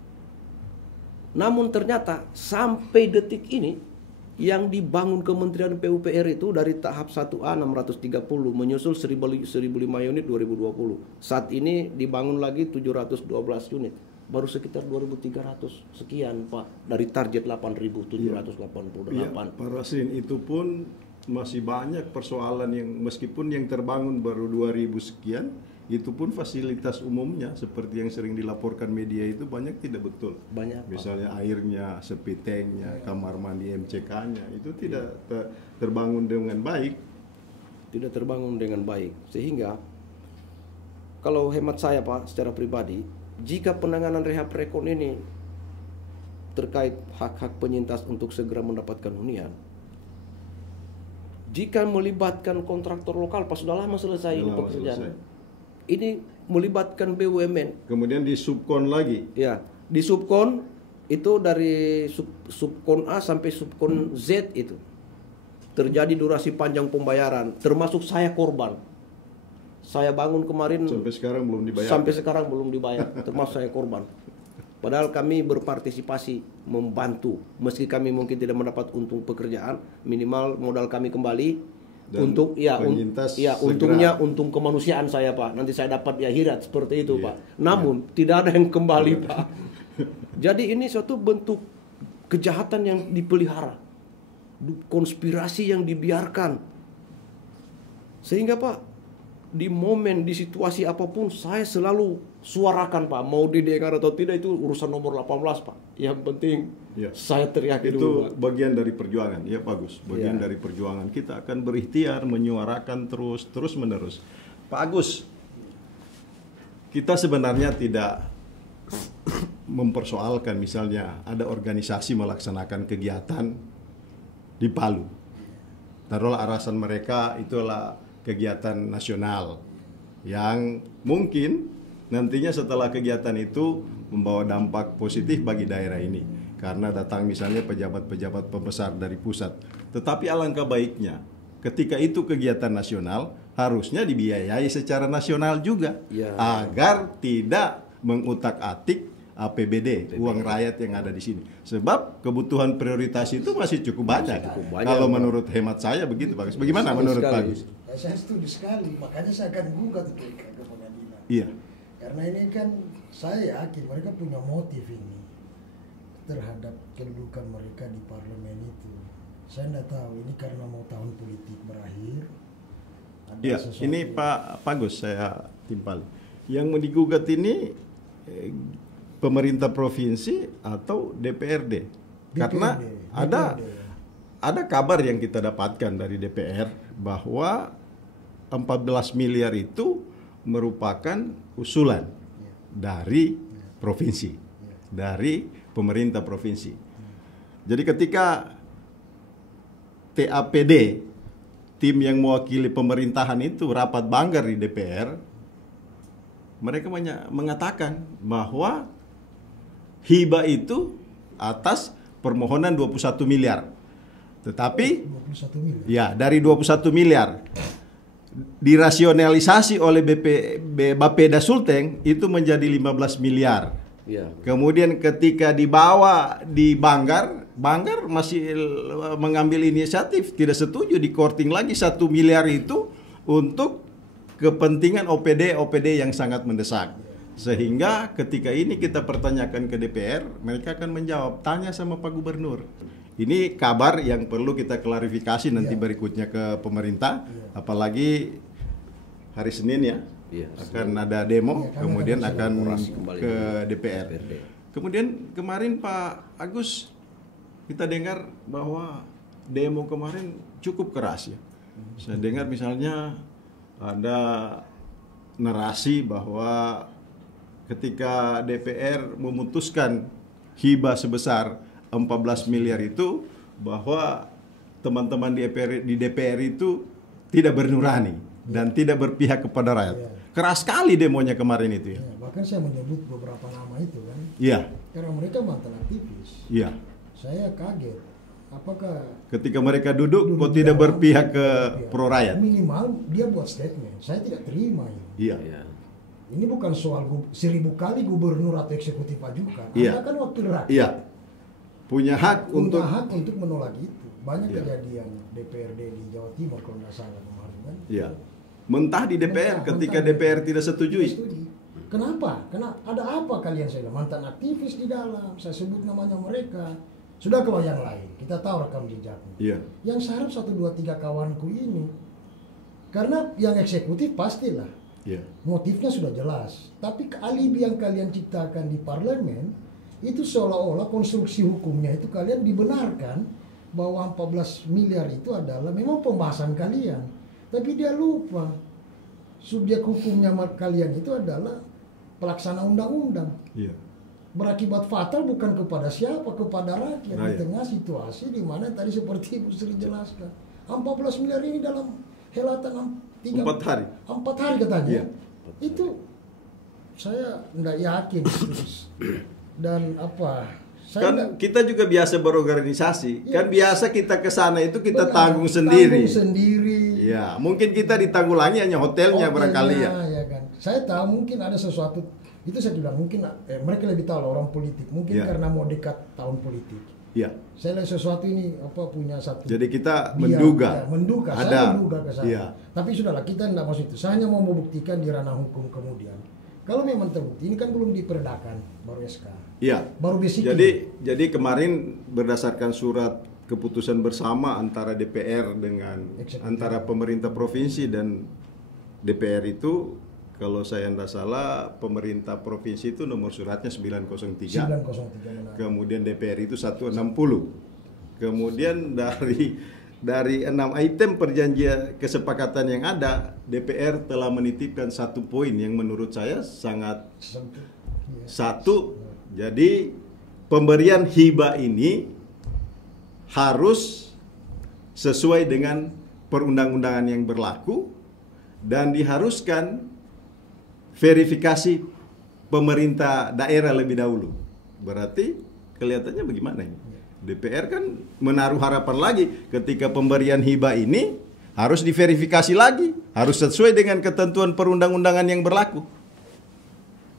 Namun ternyata sampai detik ini yang dibangun Kementerian PUPR itu dari tahap 1A 630 menyusul 1.005 unit 2020. Saat ini dibangun lagi 712 unit. Baru sekitar 2.300 sekian Pak dari target 8.788. Ya, Pak Raslin, itu pun masih banyak persoalan yang meskipun yang terbangun baru 2.000 sekian, itu pun fasilitas umumnya seperti yang sering dilaporkan media itu banyak tidak betul. Banyak. Misalnya airnya, sepitengnya, kamar mandi MCK-nya itu tidak terbangun dengan baik. Tidak terbangun dengan baik. Sehingga kalau hemat saya Pak secara pribadi, jika penanganan rehab rekon ini terkait hak-hak penyintas untuk segera mendapatkan hunian, jika melibatkan kontraktor lokal Pak, sudah lama selesai ini pekerjaan. Ini melibatkan BUMN. Kemudian di subkon lagi. Ya, di subkon itu dari subkon A sampai subkon Z itu terjadi durasi panjang pembayaran, termasuk saya korban. Saya bangun kemarin sampai sekarang belum dibayar. Termasuk saya korban. Padahal kami berpartisipasi membantu, meski kami mungkin tidak mendapat untung pekerjaan, minimal modal kami kembali. Dan untuk untungnya untung kemanusiaan saya Pak. Nanti saya dapat akhirat seperti itu Pak. Namun tidak ada yang kembali Pak. Jadi ini suatu bentuk kejahatan yang dipelihara, konspirasi yang dibiarkan. Sehingga Pak, di momen, di situasi apapun saya selalu suarakan Pak, mau didengar atau tidak itu urusan nomor 18 Pak. Yang penting saya teriaki itu dulu Pak. bagian dari perjuangan, ya Pak Agus. Bagian dari perjuangan kita akan berikhtiar menyuarakan terus menerus. Pak Agus, kita sebenarnya tidak mempersoalkan misalnya ada organisasi melaksanakan kegiatan di Palu. Taruhlah alasan mereka itulah kegiatan nasional yang mungkin nantinya setelah kegiatan itu membawa dampak positif bagi daerah ini karena datang misalnya pejabat-pejabat pembesar dari pusat. Tetapi alangkah baiknya ketika itu kegiatan nasional harusnya dibiayai secara nasional juga agar tidak mengutak-atik APBD, uang rakyat yang ada di sini. Sebab kebutuhan prioritas itu masih cukup banyak. Kalau menurut hemat saya begitu, Pak Agus. Bagaimana menurut Pak Agus? Ya, saya setuju sekali, makanya saya akan gugat ke pengadilan. Iya. Karena ini kan saya yakin mereka punya motif ini terhadap kedudukan mereka di parlemen itu. Saya tidak tahu ini karena mau tahun politik berakhir. Iya, ini Pak Agus saya timpali. Yang mau digugat ini pemerintah provinsi atau DPRD? Karena ada kabar yang kita dapatkan dari DPR bahwa 14 miliar itu merupakan usulan dari provinsi, dari pemerintah provinsi. Jadi ketika TAPD, tim yang mewakili pemerintahan itu rapat banggar di DPR, mereka mengatakan bahwa hibah itu atas permohonan 21 miliar. Tetapi 21 miliar. Ya, dari 21 miliar dirasionalisasi oleh Bapeda Sulteng itu menjadi 15 miliar. Kemudian ketika dibawa di Banggar masih mengambil inisiatif, tidak setuju di korting lagi 1 miliar itu untuk kepentingan OPD yang sangat mendesak. Sehingga ketika ini kita pertanyakan ke DPR, mereka akan menjawab, tanya sama Pak Gubernur. Ini kabar yang perlu kita klarifikasi nanti berikutnya ke pemerintah, apalagi hari Senin ya, akan ada demo, kemudian akan ke DPR. Kemudian kemarin Pak Agus, kita dengar bahwa demo kemarin cukup keras ya. Saya dengar misalnya ada narasi bahwa ketika DPR memutuskan hibah sebesar 14 miliar itu, bahwa teman-teman di DPR itu tidak bernurani dan tidak berpihak kepada rakyat. Keras sekali demonya kemarin itu ya. Bahkan saya menyebut beberapa nama itu kan. Iya. Karena mereka mantan aktivis. Iya. Saya kaget. Apakah ketika mereka duduk kok tidak berpihak ke pro rakyat? Minimal dia buat statement. Saya tidak terima ini. Iya. Ini bukan soal 1000 kali gubernur atau eksekutif ajukan. Iya. Anda kan wakil rakyat. Iya. Punya hak untuk menolak itu. Banyak kejadian DPRD di Jawa Timur kalau nggak salah kemarin kan. Iya. Mentah di DPR ketika DPR tidak setujui. Kenapa? Karena ada apa kalian, saya bilang mantan aktivis di dalam. Saya sebut namanya mereka. Sudah kalau yang lain, kita tahu rekam jejaknya. Iya. Yang sarap 1, 2, 3 kawanku ini. Karena yang eksekutif pastilah. Iya. Motifnya sudah jelas. Tapi alibi yang kalian ciptakan di parlemen itu seolah-olah konstruksi hukumnya itu kalian dibenarkan bahwa 14 miliar itu adalah memang pembahasan kalian. Tapi dia lupa subjek hukumnya kalian itu adalah pelaksana undang-undang. Iya. Berakibat fatal bukan kepada siapa, kepada rakyat Nah, di tengah situasi di mana tadi seperti Ibu Sri jelaskan. 14 miliar ini dalam helatan 4 hari. 4 hari katanya. Iya. Itu saya tidak yakin. Dan Kan kita juga biasa berorganisasi. Kan biasa kita ke sana itu kita tanggung sendiri. Ya, mungkin kita ditanggulangi hanya hotelnya barangkali ya. Ya kan. Saya tahu mungkin ada sesuatu, itu saya bilang mungkin mereka lebih tahu lah orang politik. Mungkin karena mau dekat tahun politik. Iya. Saya lihat sesuatu ini punya satu. Jadi kita menduga. Menduga. Ada. Saya menduga ke sana. Iya. Tapi sudahlah, kita tidak maksud itu. Saya hanya mau membuktikan di ranah hukum kemudian. Kalau memang terbukti, ini kan belum diperdakan, baru SK. Iya. Baru basic. Jadi kemarin berdasarkan surat keputusan bersama antara DPR dengan Eksekutif. antara pemerintah provinsi dan DPR itu, kalau saya tidak salah, pemerintah provinsi itu nomor suratnya 903. 903 benar. Kemudian DPR itu 160. Kemudian dari 6 item perjanjian kesepakatan yang ada, DPR telah menitipkan satu poin yang menurut saya sangat Iya. satu. Jadi pemberian hibah ini harus sesuai dengan perundang-undangan yang berlaku dan diharuskan verifikasi pemerintah daerah lebih dahulu. Berarti kelihatannya bagaimana ini? DPR kan menaruh harapan lagi ketika pemberian hibah ini harus diverifikasi lagi, harus sesuai dengan ketentuan perundang-undangan yang berlaku.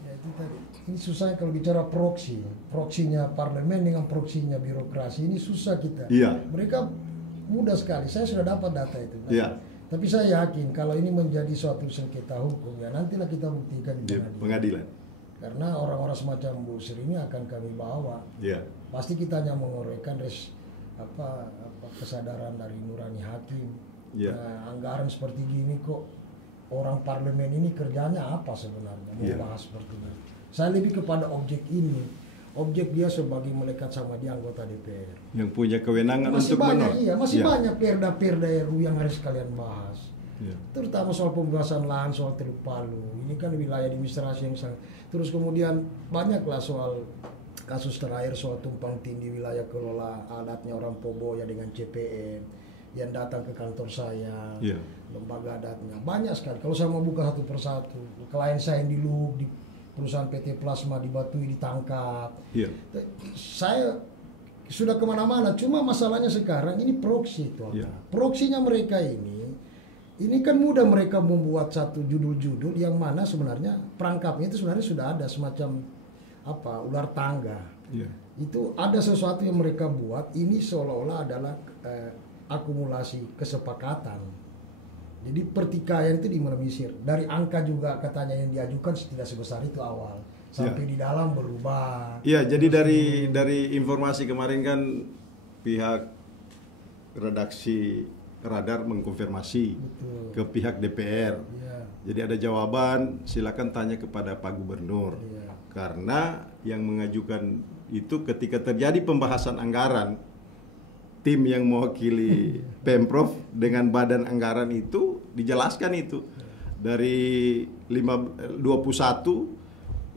Ya, itu tadi. Ini susah kalau bicara proksi. Proksinya parlemen dengan proksinya birokrasi ini susah kita. Iya. Mereka mudah sekali. Saya sudah dapat data itu. Iya. Tapi saya yakin kalau ini menjadi suatu sengketa hukum, ya nantilah kita buktikan Di di pengadilan. pengadilan. Karena orang-orang semacam Bu Sri ini akan kami bawa. Iya. Pasti kita hanya menguraikan apa kesadaran dari nurani hakim. Iya. Nah, anggaran seperti gini kok orang parlemen ini kerjanya apa sebenarnya Iya. membahas seperti ini. Saya lebih kepada objek ini. Objek dia sebagai melekat sama dia anggota DPR. Yang punya kewenangan Masih untuk banyak, menolak. iya, masih Iya. banyak perda-perda RU yang harus kalian bahas. Iya. Terutama soal pembebasan lahan, soal Teluk Palu. Ini kan wilayah administrasi yang sangat. Terus kemudian banyaklah soal kasus terakhir soal tumpang tindih wilayah kelola adatnya orang Poboya dengan CPN yang datang ke kantor saya, Iya. lembaga adatnya banyak sekali. Kalau saya mau buka satu persatu, klien saya yang di Luk, di perusahaan PT Plasma di Batui ditangkap. Iya. Saya sudah kemana-mana. Cuma masalahnya sekarang ini proksi itu. Iya. Proksinya mereka ini kan mudah mereka membuat satu judul-judul yang mana sebenarnya perangkapnya itu sebenarnya sudah ada semacam ular tangga. Iya. Itu ada sesuatu yang mereka buat. Ini seolah-olah adalah akumulasi kesepakatan. Jadi pertikaian itu diminimalisir. Dari angka juga katanya yang diajukan tidak sebesar itu awal. Sampai di dalam berubah. Iya, jadi dari informasi kemarin kan pihak redaksi Radar mengkonfirmasi Betul. ke pihak DPR. Iya. Jadi ada jawaban, silakan tanya kepada Pak Gubernur. Iya. Karena yang mengajukan itu ketika terjadi pembahasan anggaran, tim yang mewakili Pemprov dengan badan anggaran itu dijelaskan itu dari 21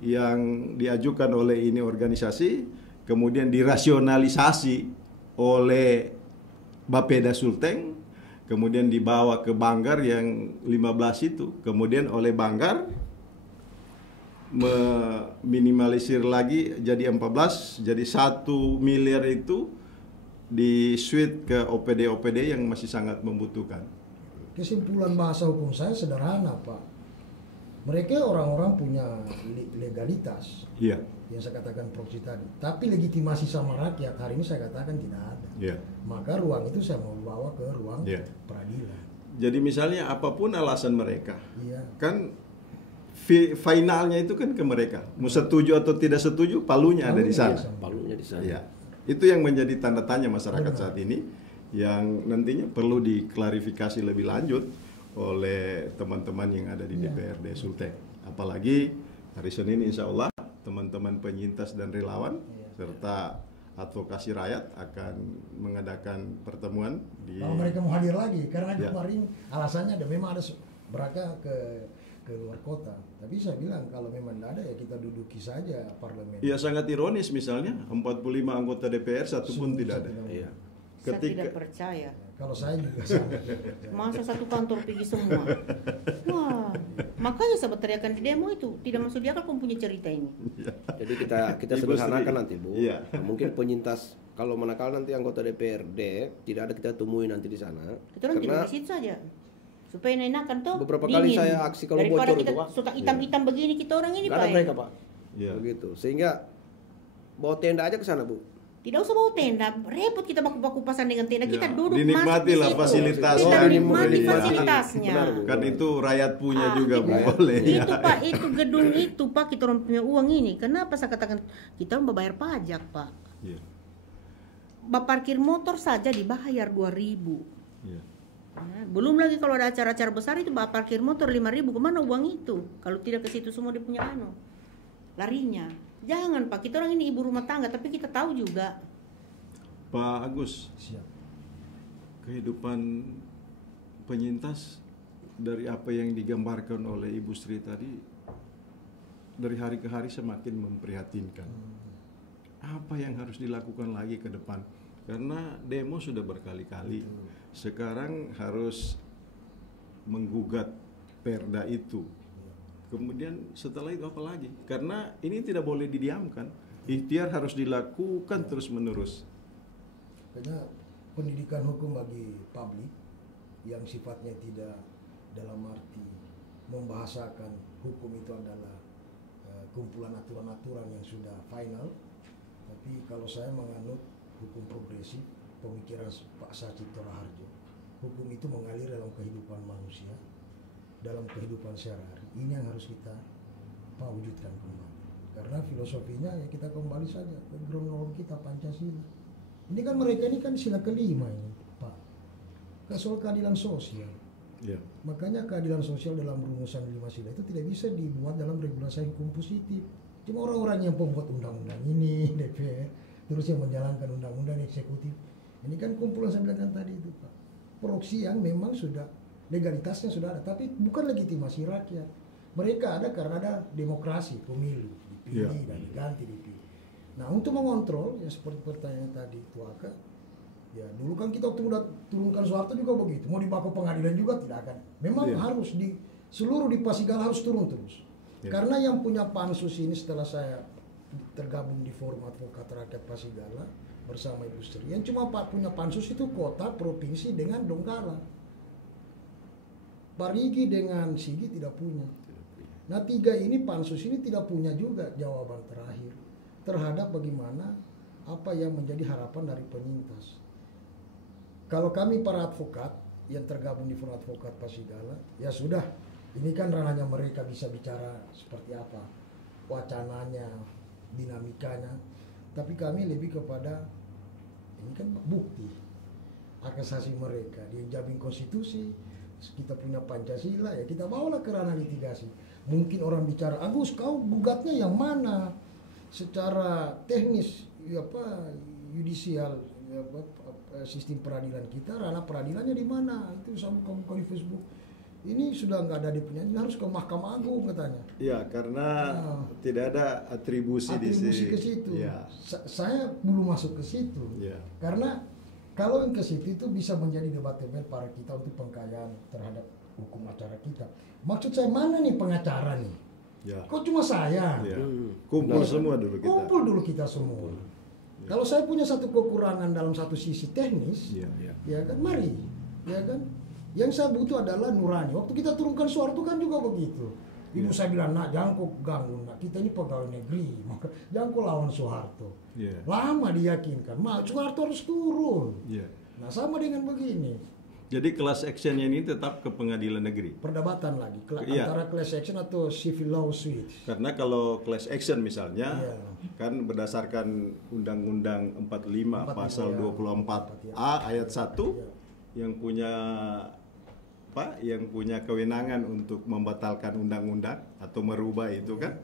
yang diajukan oleh ini organisasi, kemudian dirasionalisasi oleh Bapeda Sulteng, kemudian dibawa ke Banggar yang 15 itu, kemudian oleh Banggar meminimalisir lagi jadi 14, jadi 1 miliar itu di suite ke OPD-OPD yang masih sangat membutuhkan. Kesimpulan bahasa hukum saya sederhana, Pak. Mereka orang-orang punya legalitas, Iya. yang saya katakan proksi tadi. Tapi legitimasi sama rakyat hari ini saya katakan tidak ada. Iya. Maka ruang itu saya mau bawa ke ruang Iya. peradilan. Jadi misalnya apapun alasan mereka, Iya. kan finalnya itu kan ke mereka. Mau setuju atau tidak setuju, palunya ada di sana. Palunya di sana. Iya. Itu yang menjadi tanda tanya masyarakat Benar. saat ini, yang nantinya perlu diklarifikasi lebih lanjut oleh teman-teman yang ada di Iya. DPRD Sulteng. Apalagi hari Senin insya Allah teman-teman penyintas dan relawan Iya. serta advokasi rakyat akan mengadakan pertemuan di Kalau mereka mau hadir lagi, karena Ya. kemarin alasannya memang ada mereka ke luar kota. Tapi saya bilang kalau memang tidak ada ya kita duduki saja parlemen. Ya sangat ironis misalnya 45 anggota DPR satu pun Sungguh tidak ada. saya Iya. Saya tidak percaya. Kalau saya juga sama. Masa satu kantor pergi semua. Wah, makanya saya berteriakan di demo itu. Tidak masuk di akal kamu punya cerita ini. Jadi kita Ibu sederhanakan Sri. nanti, Bu. Iya. Nah, mungkin penyintas kalau manakala nanti anggota DPRD tidak ada kita temui nanti di sana. Kita orang Karena tinggal di situ saja. Supaya enakan tuh. beberapa kali saya aksi kalau daripada bocor kita itu, Pak. suka hitam-hitam begini kita orang ini nggak ada Pak. mereka, Pak. Iya. Begitu. Sehingga bawa tenda aja ke sana, Bu. Tidak usah bawa tenda, repot kita baku-baku pasan dengan tenda, kita Ya, duduk dinikmatilah masuk di situ. fasilitasnya. Kita Oh, menikmati dinikmati. fasilitasnya. Benar, Bu. Kan itu rakyat punya juga, Bu. itu, Boleh. itu Pak, itu gedung itu Pak, kita orang punya uang ini. Kenapa saya katakan kita orang bayar pajak Pak? Iya. Parkir motor saja dibayar 2.000. Iya. Ya, belum lagi kalau ada acara-acara besar itu parkir motor 5.000, kemana uang itu? Kalau tidak ke situ semua dia punya larinya. Jangan Pak, kita orang ini ibu rumah tangga, tapi kita tahu juga. Pak Agus, Siap. kehidupan penyintas dari apa yang digambarkan oleh Ibu Sri tadi dari hari ke hari semakin memprihatinkan. Apa yang harus dilakukan lagi ke depan? Karena demo sudah berkali-kali. Sekarang harus menggugat perda itu. Kemudian setelah itu apa lagi? Karena ini tidak boleh didiamkan. Ikhtiar harus dilakukan terus-menerus. Karena pendidikan hukum bagi publik yang sifatnya tidak dalam arti membahasakan hukum itu adalah kumpulan aturan-aturan yang sudah final. Tapi kalau saya menganut hukum progresif, pemikiran Pak Sacipto Raharjo, hukum itu mengalir dalam kehidupan manusia, dalam kehidupan sehari-hari. Ini yang harus kita wujudkan kembali. Karena filosofinya ya kita kembali saja ke ground kita, Pancasila. Ini kan mereka ini kan sila kelima ini, Pak. Soal keadilan sosial. Ya. Makanya keadilan sosial dalam rumusan 5 sila itu tidak bisa dimuat dalam regulasi hukum positif. Cuma orang-orang yang pembuat undang-undang ini, DPR, terus yang menjalankan undang-undang eksekutif. Ini kan kumpulan saya bilang tadi itu, Pak. Proksi yang memang sudah legalitasnya sudah ada, tapi bukan legitimasi rakyat. Mereka ada karena ada demokrasi, pemilu, dipilih dan diganti dipilih. Nah, untuk mengontrol ya seperti pertanyaan tadi itu Aka, ya dulu kan kita waktu udah turunkan Soeharto juga begitu, mau dibawa ke pengadilan juga tidak akan. Memang harus di seluruh di Pasigala harus turun terus. Karena yang punya pansus ini setelah saya tergabung di Forum Advokat Rakyat Pasigala bersama Ibu Sri, yang cuma punya pansus itu kota, provinsi dengan Donggala. Parigi dengan Sigi tidak punya. Nah, 3 ini pansus ini tidak punya juga jawaban terakhir terhadap bagaimana apa yang menjadi harapan dari penyintas. Kalau kami para advokat yang tergabung di Forum Advokat Pasigala, ya sudah, ini kan ranahnya mereka bisa bicara seperti apa, wacananya, dinamikanya. Tapi kami lebih kepada, ini kan bukti, hak asasi mereka, dijamin konstitusi, kita punya Pancasila, ya kita bawalah ke ranah litigasi. Mungkin orang bicara, Agus kau gugatnya yang mana? Secara teknis, yudisial, sistem peradilan kita, ranah peradilannya di mana? Itu sama kamu di Facebook. Ini sudah nggak ada di punya, ini harus ke Mahkamah Agung katanya. Ya, karena tidak ada atribusi di sini. ke situ. Ya. Saya belum masuk ke situ. Ya. Karena kalau yang ke situ itu bisa menjadi debatable para kita untuk pengkayaan terhadap hukum acara kita. Maksud saya mana nih pengacara nih? Ya. Kok cuma saya? Ya. Kumpul semua dulu kita. Kumpul dulu kita semua. Kalau saya punya satu kekurangan dalam satu sisi teknis, ya kan mari, ya kan. Yang saya butuh adalah nurani. Waktu kita turunkan Soeharto kan juga begitu. Ibu saya bilang, nak jangan kau ganggu, nak kita ini pegawai negeri, maka jangan kau lawan Soeharto. Lama diyakinkan, Soeharto harus turun. Nah sama dengan begini. Jadi class action ini tetap ke pengadilan negeri. Perdebatan lagi antara class action atau civil lawsuit. Karena kalau class action misalnya kan berdasarkan Undang-Undang 45 pasal 24A ayat 1 yang punya kewenangan untuk membatalkan undang-undang atau merubah itu kan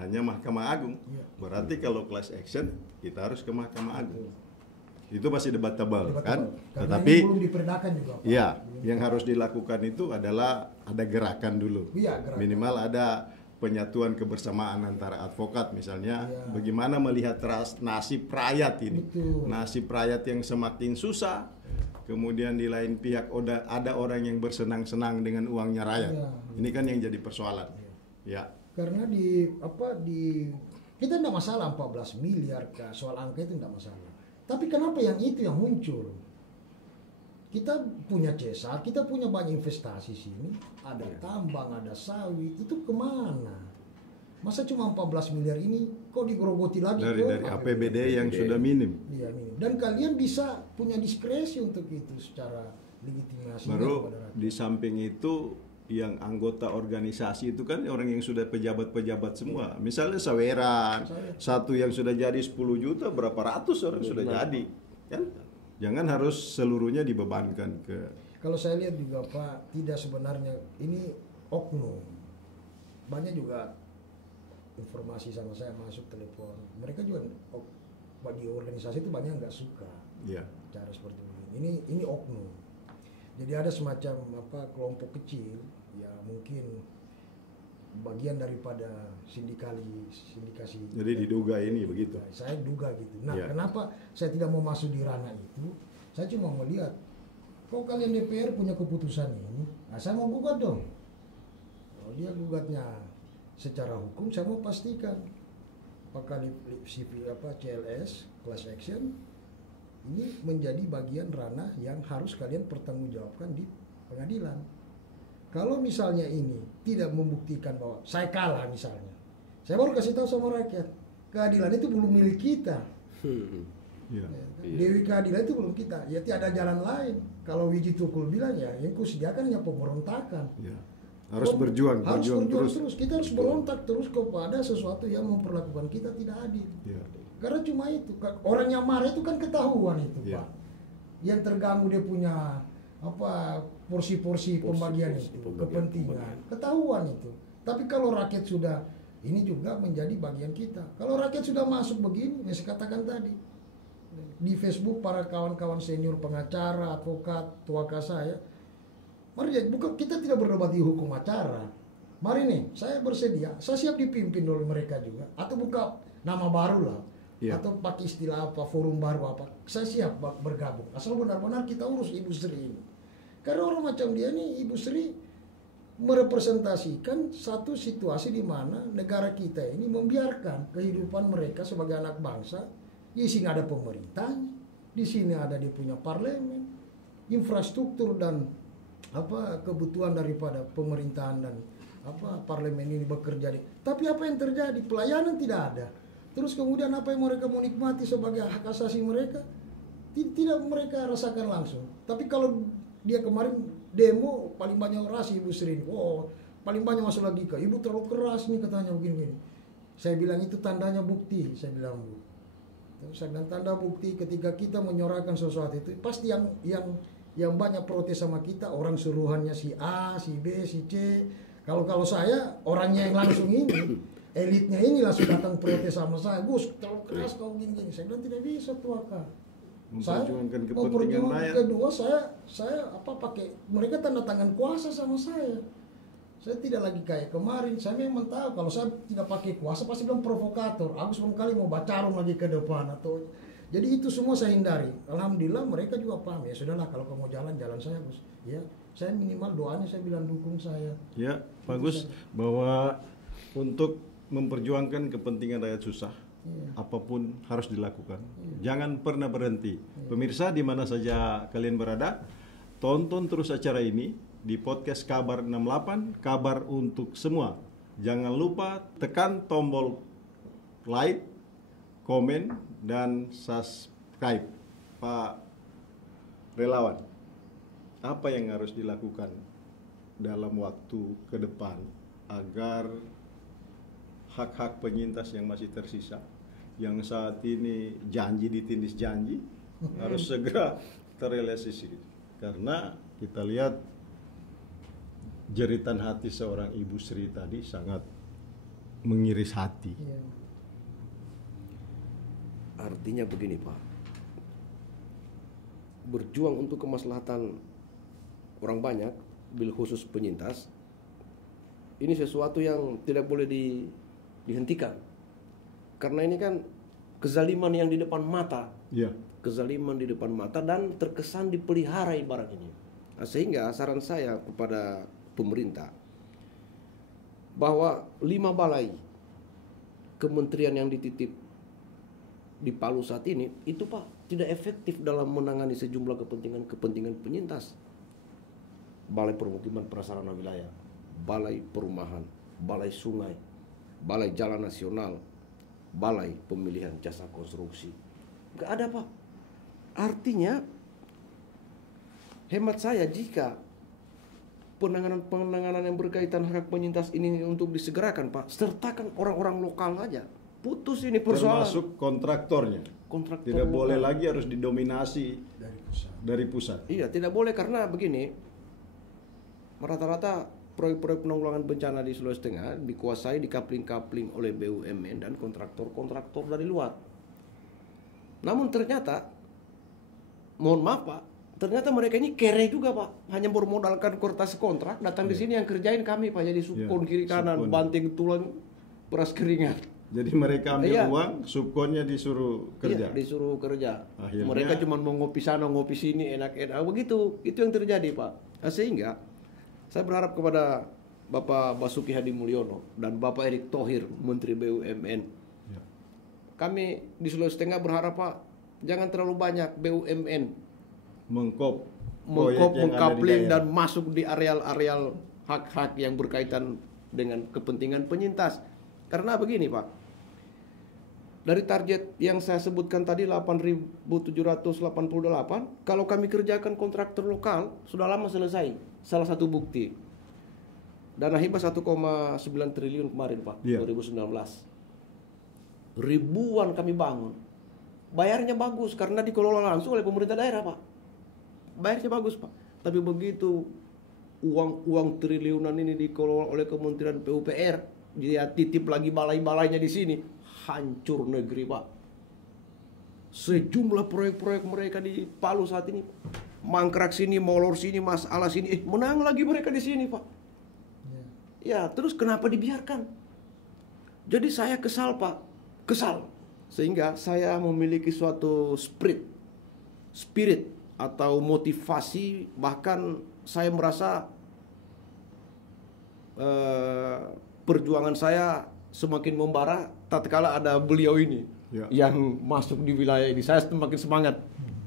hanya Mahkamah Agung. Berarti kalau class action kita harus ke Mahkamah Agung. Itu masih debatable kan? Tetapi belum diperdakan juga, Pak. Ya, yang harus dilakukan itu adalah ada gerakan dulu. Gerakan. Minimal ada penyatuan kebersamaan antara advokat misalnya, bagaimana melihat nasib rakyat ini. Betul. Nasib rakyat yang semakin susah. Kemudian di lain pihak ada orang yang bersenang-senang dengan uangnya rakyat. Ini kan yang jadi persoalan. Ya. Karena kita tidak masalah 14 miliar soal angka itu tidak masalah. Tapi kenapa yang itu yang muncul? Kita punya CESAR, kita punya banyak investasi sini, ada tambang, ada sawit, itu kemana? Masa cuma 14 miliar ini kok digerogoti lagi dari APBD yang sudah minim. Iya, minim. Dan kalian bisa punya diskresi untuk itu secara legitimasi. Baru di samping itu yang anggota organisasi itu kan orang yang sudah pejabat-pejabat semua. Misalnya Saweran, satu yang sudah jadi 10 juta, berapa ratus orang sudah jadi. Kan? Jangan harus seluruhnya dibebankan ke... Kalau saya lihat juga Pak, tidak sebenarnya ini oknum. Banyak juga informasi sama saya masuk telepon. Mereka juga di organisasi itu banyak nggak suka cara seperti ini. Ini oknum. Jadi ada semacam kelompok kecil ya mungkin bagian daripada sindikasi. Jadi diduga ini begitu. Saya duga gitu. Nah, kenapa saya tidak mau masuk di ranah itu? Saya cuma melihat kok kalian DPR punya keputusan ini, nah saya mau gugat dong. Kalau dia gugatnya secara hukum, saya mau pastikan apakah CLS class action ini menjadi bagian ranah yang harus kalian pertanggungjawabkan di pengadilan. Kalau misalnya ini tidak membuktikan bahwa saya kalah misalnya, saya baru kasih tahu sama rakyat, keadilan itu belum milik kita. Dewi keadilan itu belum kita. Ya tidak ada jalan lain. Kalau Wiji Tukul bilang ya, yang kusediakan hanya pemberontakan. Harus berjuang terus. Kita harus berontak terus kepada sesuatu yang memperlakukan kita tidak adil. Karena cuma itu. Orang yang marah itu kan ketahuan itu, Pak. Yang terganggu dia punya porsi-porsi pembagian itu, kepentingan, ketahuan itu. Tapi kalau rakyat sudah, ini juga menjadi bagian kita. Kalau rakyat sudah masuk begini, yang saya katakan tadi, di Facebook para kawan-kawan senior pengacara, advokat, tuaka saya, mari kita tidak berdebat di hukum acara. Mari nih, saya bersedia, saya siap dipimpin oleh mereka juga, atau buka nama baru lah, atau pakai istilah apa, forum baru apa, saya siap bergabung. Asal benar-benar kita urus Ibu Sri ini. Karena orang macam dia nih, Ibu Sri merepresentasikan satu situasi di mana negara kita ini membiarkan kehidupan mereka sebagai anak bangsa. Di sini ada pemerintah, di sini ada dia punya parlemen, infrastruktur dan kebutuhan daripada pemerintahan dan parlemen ini bekerja. Tapi apa yang terjadi? Pelayanan tidak ada. Terus kemudian apa yang mereka mau nikmati sebagai hak asasi mereka tidak mereka rasakan langsung. Tapi kalau dia kemarin demo paling banyak orasi Ibu Sri, paling banyak masuk lagi ke Ibu terlalu keras nih katanya begini. Saya bilang itu tandanya bukti, saya bilang Bu. Saya bilang tanda bukti ketika kita menyuarakan sesuatu itu pasti yang banyak protes sama kita orang suruhannya si A, si B, si C. Kalau saya orangnya yang langsung ini, elitnya ini langsung datang protes sama saya. Gus, terlalu keras kau gini. Saya bilang tidak bisa tuaka. Memperjuangkan kepentingan rakyat. Kedua saya pakai mereka tanda tangan kuasa sama saya. Saya tidak lagi kayak kemarin. Saya memang tahu kalau saya tidak pakai kuasa pasti bilang provokator. Agus kali mau bacarung lagi ke depan atau jadi itu semua saya hindari. Alhamdulillah mereka juga paham ya sudahlah kalau kamu jalan saya Gus. Ya, saya minimal doanya saya bilang dukung saya. Ya, bagus bahwa untuk memperjuangkan kepentingan rakyat susah. Apapun harus dilakukan. Jangan pernah berhenti. Pemirsa di mana saja kalian berada, tonton terus acara ini di podcast Kabar 68, kabar untuk semua. Jangan lupa tekan tombol like, komen, dan subscribe. Pak Relawan, apa yang harus dilakukan dalam waktu ke depan agar hak-hak penyintas yang masih tersisa, yang saat ini janji ditindih janji, harus segera terrealisasi? Karena kita lihat jeritan hati seorang Ibu Sri tadi sangat mengiris hati. Artinya begini Pak, berjuang untuk kemaslahatan orang banyak, bil khusus penyintas, ini sesuatu yang tidak boleh dihentikan. Karena ini kan kezaliman yang di depan mata, kezaliman di depan mata dan terkesan dipelihara ibarat ini. Nah, sehingga saran saya kepada pemerintah bahwa 5 balai kementerian yang dititip di Palu saat ini itu Pak tidak efektif dalam menangani sejumlah kepentingan penyintas. Balai Permukiman Prasarana Wilayah, Balai Perumahan, Balai Sungai, Balai Jalan Nasional, Balai Pemilihan Jasa Konstruksi. Nggak ada, Pak. Artinya, hemat saya, jika penanganan yang berkaitan hak penyintas ini untuk disegerakan, Pak, sertakan orang-orang lokal aja. Putus ini persoalan. Termasuk kontraktornya. Kontraktor Tidak lokal. boleh lagi harus didominasi dari pusat. Iya, tidak boleh, karena begini, rata-rata proyek-proyek penanggulangan bencana di Sulawesi Tengah dikuasai, dikapling-kapling oleh BUMN dan kontraktor-kontraktor dari luar. Namun ternyata, mohon maaf Pak, ternyata mereka ini kere juga Pak, hanya bermodalkan kertas kontrak, datang di sini yang kerjain kami Pak, jadi subkon kiri kanan, subkon. banting tulang, peras keringat. Jadi mereka ambil Iya. uang, subkonnya disuruh kerja. Iya, disuruh kerja. Akhirnya- Mereka cuma mau ngopi sana, ngopi sini, enak-enak. Begitu, itu yang terjadi Pak. Nah, sehingga saya berharap kepada Bapak Basuki Hadi Mulyono dan Bapak Erick Thohir, Menteri BUMN. Ya. Kami di Sulawesi Tengah berharap Pak, jangan terlalu banyak BUMN Mengkop mengkapling dan masuk di areal-areal hak-hak yang berkaitan dengan kepentingan penyintas. Karena begini Pak, dari target yang saya sebutkan tadi 8.788, kalau kami kerjakan kontraktor lokal sudah lama selesai. Salah satu bukti, dana hibah 1,9 triliun kemarin Pak, Iya. 2019. Ribuan kami bangun. Bayarnya bagus karena dikelola langsung oleh pemerintah daerah Pak. Bayarnya bagus Pak. Tapi begitu uang triliunan ini dikelola oleh Kementerian PUPR, dia titip lagi balai-balainya di sini, hancur negeri Pak. Sejumlah proyek-proyek mereka di Palu saat ini, mangkrak sini, molor sini, masalah sini, menang lagi mereka di sini Pak. Ya, terus kenapa dibiarkan? Jadi saya kesal Pak, kesal. Sehingga saya memiliki suatu spirit atau motivasi, bahkan saya merasa perjuangan saya semakin membara tatkala ada beliau ini yang masuk di wilayah ini. Saya semakin semangat,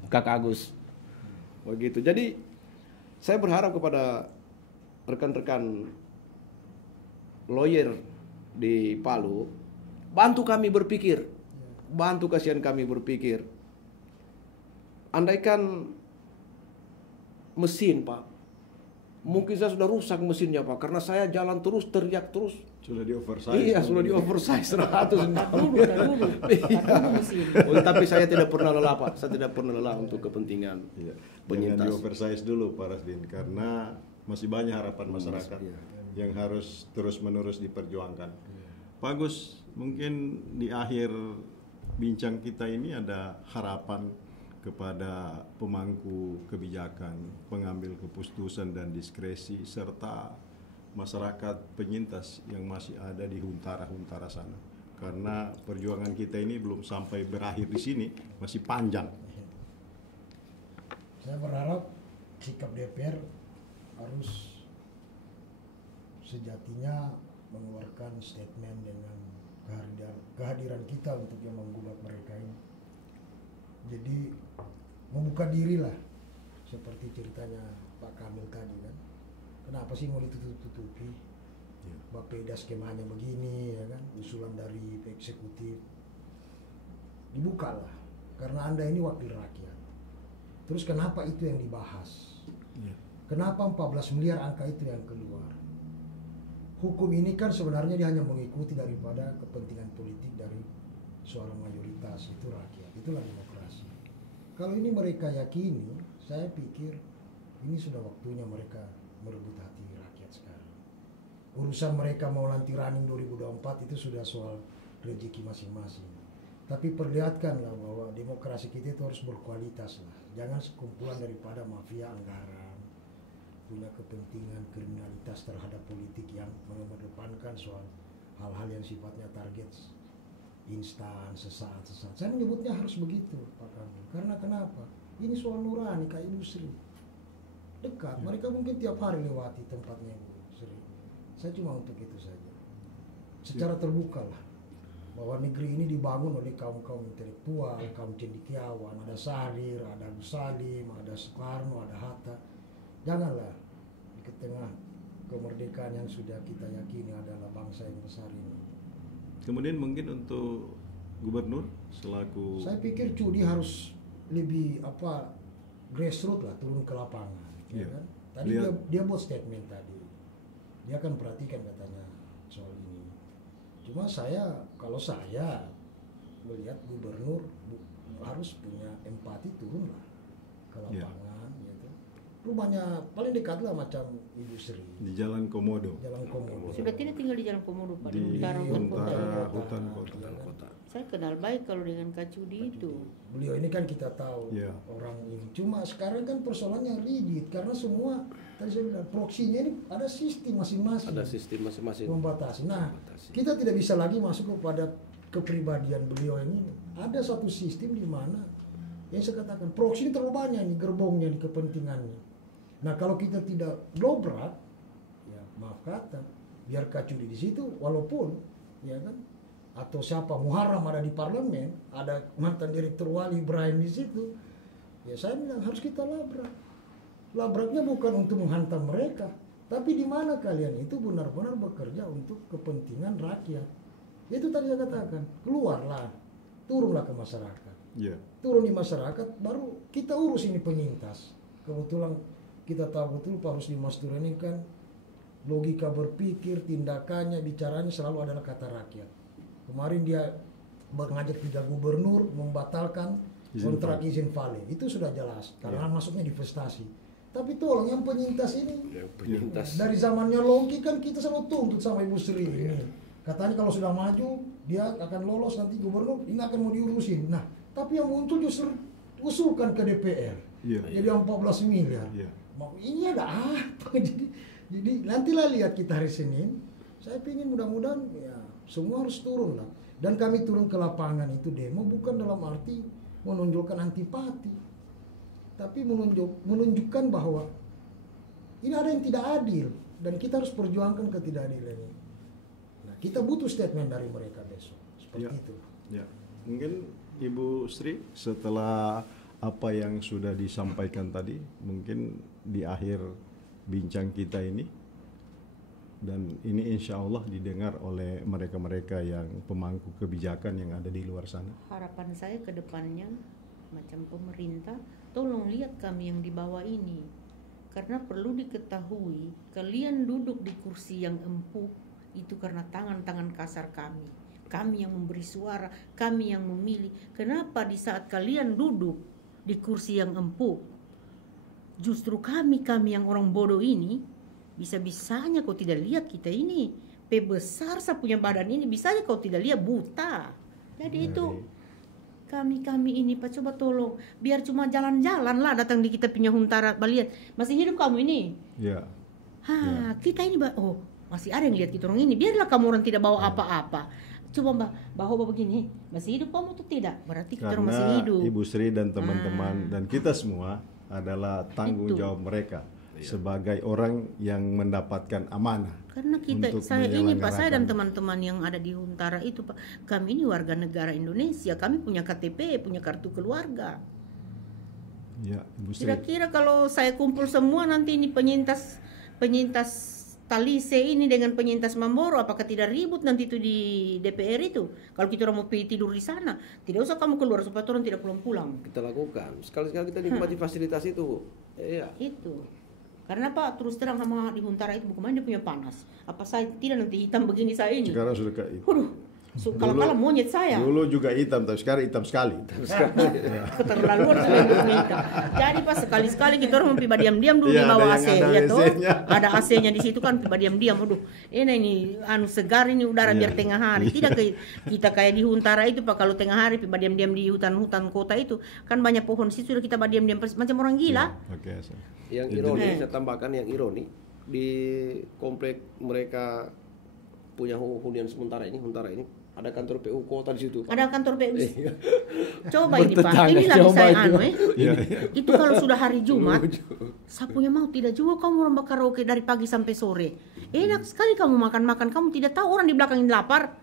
Kakak Agus. Begitu. Jadi saya berharap kepada rekan-rekan lawyer di Palu, bantu kami berpikir, bantu kasihan kami berpikir. Andaikan mesin Pak, mungkin saya sudah rusak mesinnya Pak, karena saya jalan terus, teriak terus. Sudah di oversize. Iya, sudah di oversize 100. Dulu. Oh, tapi saya tidak pernah lelah Pak, saya tidak pernah lelah untuk kepentingan Iya. Jangan penyintas. di oversize dulu Pak Raslin, karena masih banyak harapan masyarakat yang harus terus-menerus diperjuangkan. Pak Agus, mungkin di akhir bincang kita ini ada harapan kepada pemangku kebijakan, pengambil keputusan dan diskresi, serta masyarakat penyintas yang masih ada di huntara-huntara sana. Karena perjuangan kita ini belum sampai berakhir di sini, masih panjang. Saya berharap sikap DPR harus sejatinya mengeluarkan statement dengan kehadiran kita untuk yang menggugat mereka ini. Jadi membuka diri lah, seperti ceritanya Pak Kamil tadi kan. Kenapa sih mau ditutup-tutupi? Bapeda skemanya begini ya kan, usulan dari eksekutif. Dibukalah, karena Anda ini wakil rakyat. Terus kenapa itu yang dibahas? Kenapa 14 miliar angka itu yang keluar? Hukum ini kan sebenarnya dia hanya mengikuti daripada kepentingan politik dari suara mayoritas, itu rakyat. Itulah demokrasi. Kalau ini mereka yakini, saya pikir ini sudah waktunya mereka merebut hati rakyat sekarang. Urusan mereka mau nanti running 2024 itu sudah soal rezeki masing-masing. Tapi perlihatkanlah bahwa demokrasi kita itu harus berkualitas lah. Jangan sekumpulan daripada mafia anggaran, punya kepentingan kriminalitas terhadap politik yang mengedepankan soal hal-hal yang sifatnya target instan, sesaat. Saya menyebutnya harus begitu Pak Kamil. Karena kenapa? Ini soal nurani kayak industri. Dekat, mereka mungkin tiap hari lewati tempatnya Bu Sri. Saya cuma untuk itu saja. Secara terbuka lah, bahwa negeri ini dibangun oleh kaum-kaum intelektual, kaum cendekiawan, ada Sahrir, ada Gus Salim, ada Soekarno, ada Hatta. Janganlah di tengah kemerdekaan yang sudah kita yakini adalah bangsa yang besar ini Kemudian mungkin untuk gubernur selaku Saya pikir Cudi harus lebih grassroots lah, turun ke lapangan. Ya Iya. kan? Tadi dia buat statement tadi. Dia akan perhatikan katanya soal ini. Cuma kalau saya melihat gubernur harus punya empati, turun lah ke Iya. lapangan. Gitu. Rumahnya paling dekat lah macam Ibu Sri, di Jalan Komodo. Jalan Komodo. Sudah tidak tinggal di Jalan Komodo Pak, Di di utara hutan kota. utara hutan kota. Kota. Saya kenal baik kalau dengan Kak Cudi itu. Beliau ini kan kita tahu Iya. orang ini. Cuma sekarang kan persoalannya rigid karena semua tadi saya bilang proksinya ini ada sistem masing-masing. Ada sistem masing-masing. Membatasi. Nah, Membatasi. kita tidak bisa lagi masuk kepada kepribadian beliau ini. Ada satu sistem di mana yang saya katakan proksi ini terlalu banyak nih gerbongnya, nih kepentingannya. Nah, kalau kita tidak dobrak, ya maaf kata, biar Kacudi di situ, walaupun ya kan, atau siapa Muharram ada di parlemen, ada mantan direktur Wali Ibrahim di situ, ya saya bilang harus kita labrak. Labraknya bukan untuk menghantam mereka, tapi di mana kalian itu benar-benar bekerja untuk kepentingan rakyat. Itu tadi saya katakan, keluarlah, turunlah ke masyarakat. Iya. Turun di masyarakat, baru kita urus ini penyintas. Kebetulan kita tahu betul Pak Rusdi Mastur ini kan logika berpikir, tindakannya, bicaranya selalu adalah kata rakyat. Kemarin dia mengajak 3 gubernur membatalkan kontrak izin vale. Itu sudah jelas, karena masuknya divestasi. Tapi tolong yang penyintas ini, Yang penyintas. dari zamannya Longki kan kita selalu tuntut sama Ibu Sri ini. Katanya kalau sudah maju, dia akan lolos nanti gubernur, ini akan mau diurusin. Nah, tapi yang muncul justru usulkan ke DPR. Iya. Jadi 14 miliar. Iya. Ini ada apa? Jadi nantilah lihat kita hari Senin. Saya ingin mudah-mudahan ya semua harus turun lah. Dan kami turun ke lapangan itu demo bukan dalam arti menunjukkan antipati, tapi menunjukkan bahwa ini ada yang tidak adil dan kita harus perjuangkan ketidakadilan ini. Nah, kita butuh statement dari mereka besok. Seperti Ya. itu. Ya. Mungkin Ibu Sri setelah apa yang sudah disampaikan tadi, mungkin di akhir bincang kita ini, dan ini insya Allah didengar oleh mereka-mereka yang pemangku kebijakan yang ada di luar sana. Harapan saya ke depannya, macam pemerintah, tolong lihat kami yang di bawah ini. Karena perlu diketahui, kalian duduk di kursi yang empuk, itu karena tangan-tangan kasar kami. Kami yang memberi suara, kami yang memilih. Kenapa di saat kalian duduk di kursi yang empuk, justru kami yang orang bodoh ini, bisa-bisanya kau tidak lihat kita ini, besar saya punya badan ini, bisanya kau tidak lihat, buta. Jadi itu kami ini Pak, coba tolong, biar cuma jalan-jalan lah datang di kita punya huntara, lihat masih hidup kamu ini. Ya. Kita ini oh masih ada yang lihat kita orang ini, biarlah kamu orang tidak bawa apa-apa. Coba Mbak, bawa begini, masih hidup kamu tuh tidak, berarti kita orang masih Karena hidup. Ibu Sri dan teman-teman dan kita semua adalah tanggung Itu. jawab mereka sebagai orang yang mendapatkan amanah. Karena kita, untuk saya ini Pak, saya dan menyelenggarakan. teman-teman yang ada di Huntara itu Pak, kami ini warga negara Indonesia, kami punya KTP, punya kartu keluarga. Ya, Ibu Sri. Kira-kira kalau saya kumpul semua nanti ini penyintas Talise ini dengan penyintas Mamboro, apakah tidak ribut nanti itu di DPR itu? Kalau kita orang mau pergi tidur di sana, tidak usah kamu keluar supaya orang tidak pulang-pulang. Kita lakukan. Sekali-sekali kita nikmati fasilitas itu. Iya. Itu. Karena Pak, terus terang sama di Huntara itu bukan main, dia punya panas. Apa saya tidak nanti hitam begini saya ini? Sekarang sudah kayak itu. Waduh, kalau monyet saya. Dulu juga hitam, tapi sekarang hitam sekali. Keterlaluan sudah hitam. Jadi Pak, sekali-sekali kita orang mau diam-diam dulu Iya, di bawah ada AC. yang ada Ya toh, AC-nya. ada AC-nya di situ kan, diam-diam. Waduh, ini segar ini udara Iya. biar tengah hari. Tidak kita kayak di Huntara itu Pak, kalau tengah hari diam-diam di hutan-hutan kota itu kan banyak pohon situ, sudah kita diam-diam macam orang gila. Oke. Yang Jadi- ironi, saya tambahkan yang ironi, di komplek mereka punya hunian sementara ini, Huntara ini, ada kantor PU kota di situ. Ada kantor PU. Iya. Coba ini Pak, Bertetangga, ini lagi coba saya itu. Iya. Itu kalau sudah hari Jumat, saya punya mau tidak juga kamu orang karaoke dari pagi sampai sore. Enak sekali kamu makan-makan, kamu tidak tahu orang di belakang ini lapar.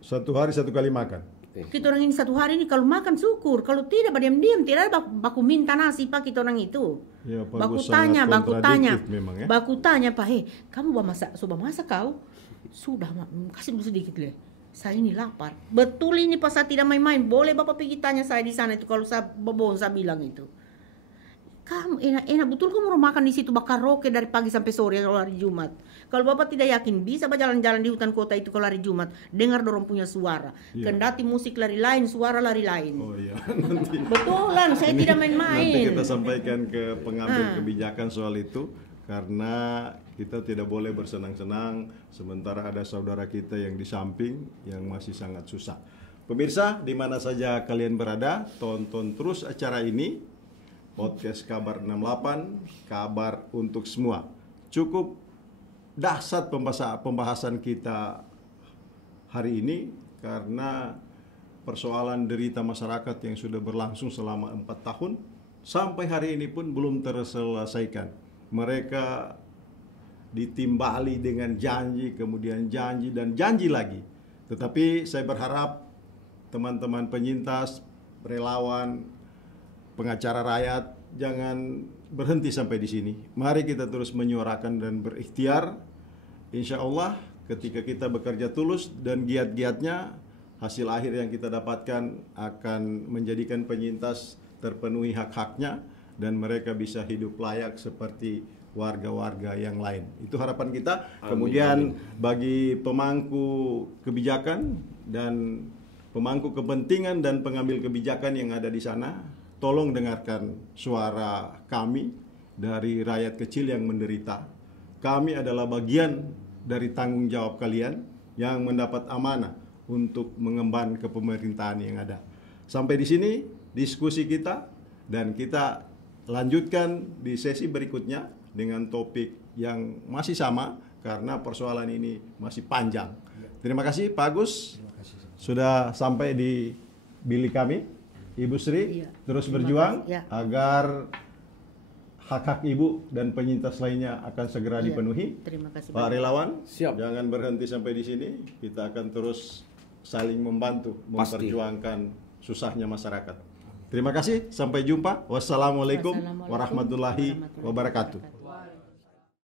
Satu hari satu kali makan. Kita orang ini satu hari ini kalau makan syukur, kalau tidak diam-diam tidak ada baku minta nasi Pak kita orang itu. Ya, Pak baku Gus, tanya, sangat baku tanya, kontradiktif memang, ya. baku tanya Pak, kamu coba masak kau? Sudah, kasih dulu sedikit deh. Saya ini lapar. Betul ini pas saya tidak main-main. Boleh Bapak pergi tanya saya di sana itu kalau saya bohong saya bilang itu. Kamu enak betul kamu mau makan di situ bakar roke dari pagi sampai sore kalau hari Jumat. Kalau Bapak tidak yakin bisa berjalan-jalan di hutan kota itu kalau hari Jumat, dengar dorong punya suara. Iya. Kendati musik lari lain, suara lari lain. Oh iya, nanti Betulan, saya tidak nanti main-main. kita sampaikan ke pengambil kebijakan soal itu, karena kita tidak boleh bersenang-senang sementara ada saudara kita yang di samping yang masih sangat susah. Pemirsa, di mana saja kalian berada, tonton terus acara ini, podcast Kabar 68, kabar untuk semua. Cukup dahsyat pembahasan kita hari ini karena persoalan derita masyarakat yang sudah berlangsung selama 4 tahun sampai hari ini pun belum terselesaikan. Mereka ditimbali dengan janji, kemudian janji dan janji lagi. Tetapi saya berharap teman-teman penyintas, relawan, pengacara rakyat jangan berhenti sampai di sini. Mari kita terus menyuarakan dan berikhtiar. Insya Allah ketika kita bekerja tulus dan giat-giatnya, hasil akhir yang kita dapatkan akan menjadikan penyintas terpenuhi hak-haknya dan mereka bisa hidup layak seperti warga-warga yang lain. Itu harapan kita. Kemudian bagi pemangku kebijakan dan pemangku kepentingan dan pengambil kebijakan yang ada di sana, tolong dengarkan suara kami dari rakyat kecil yang menderita. Kami adalah bagian dari tanggung jawab kalian yang mendapat amanah untuk mengemban kepemerintahan yang ada. Sampai di sini diskusi kita dan kita lanjutkan di sesi berikutnya dengan topik yang masih sama karena persoalan ini masih panjang. Terima kasih Pak Agus sudah sampai di bilik kami. Ibu Sri terus berjuang agar hak-hak ibu dan penyintas lainnya akan segera dipenuhi. Terima kasih Pak Relawan, Siap. jangan berhenti sampai di sini. Kita akan terus saling membantu Pasti. memperjuangkan susahnya masyarakat. Terima kasih, sampai jumpa. Wassalamualaikum warahmatullahi wabarakatuh.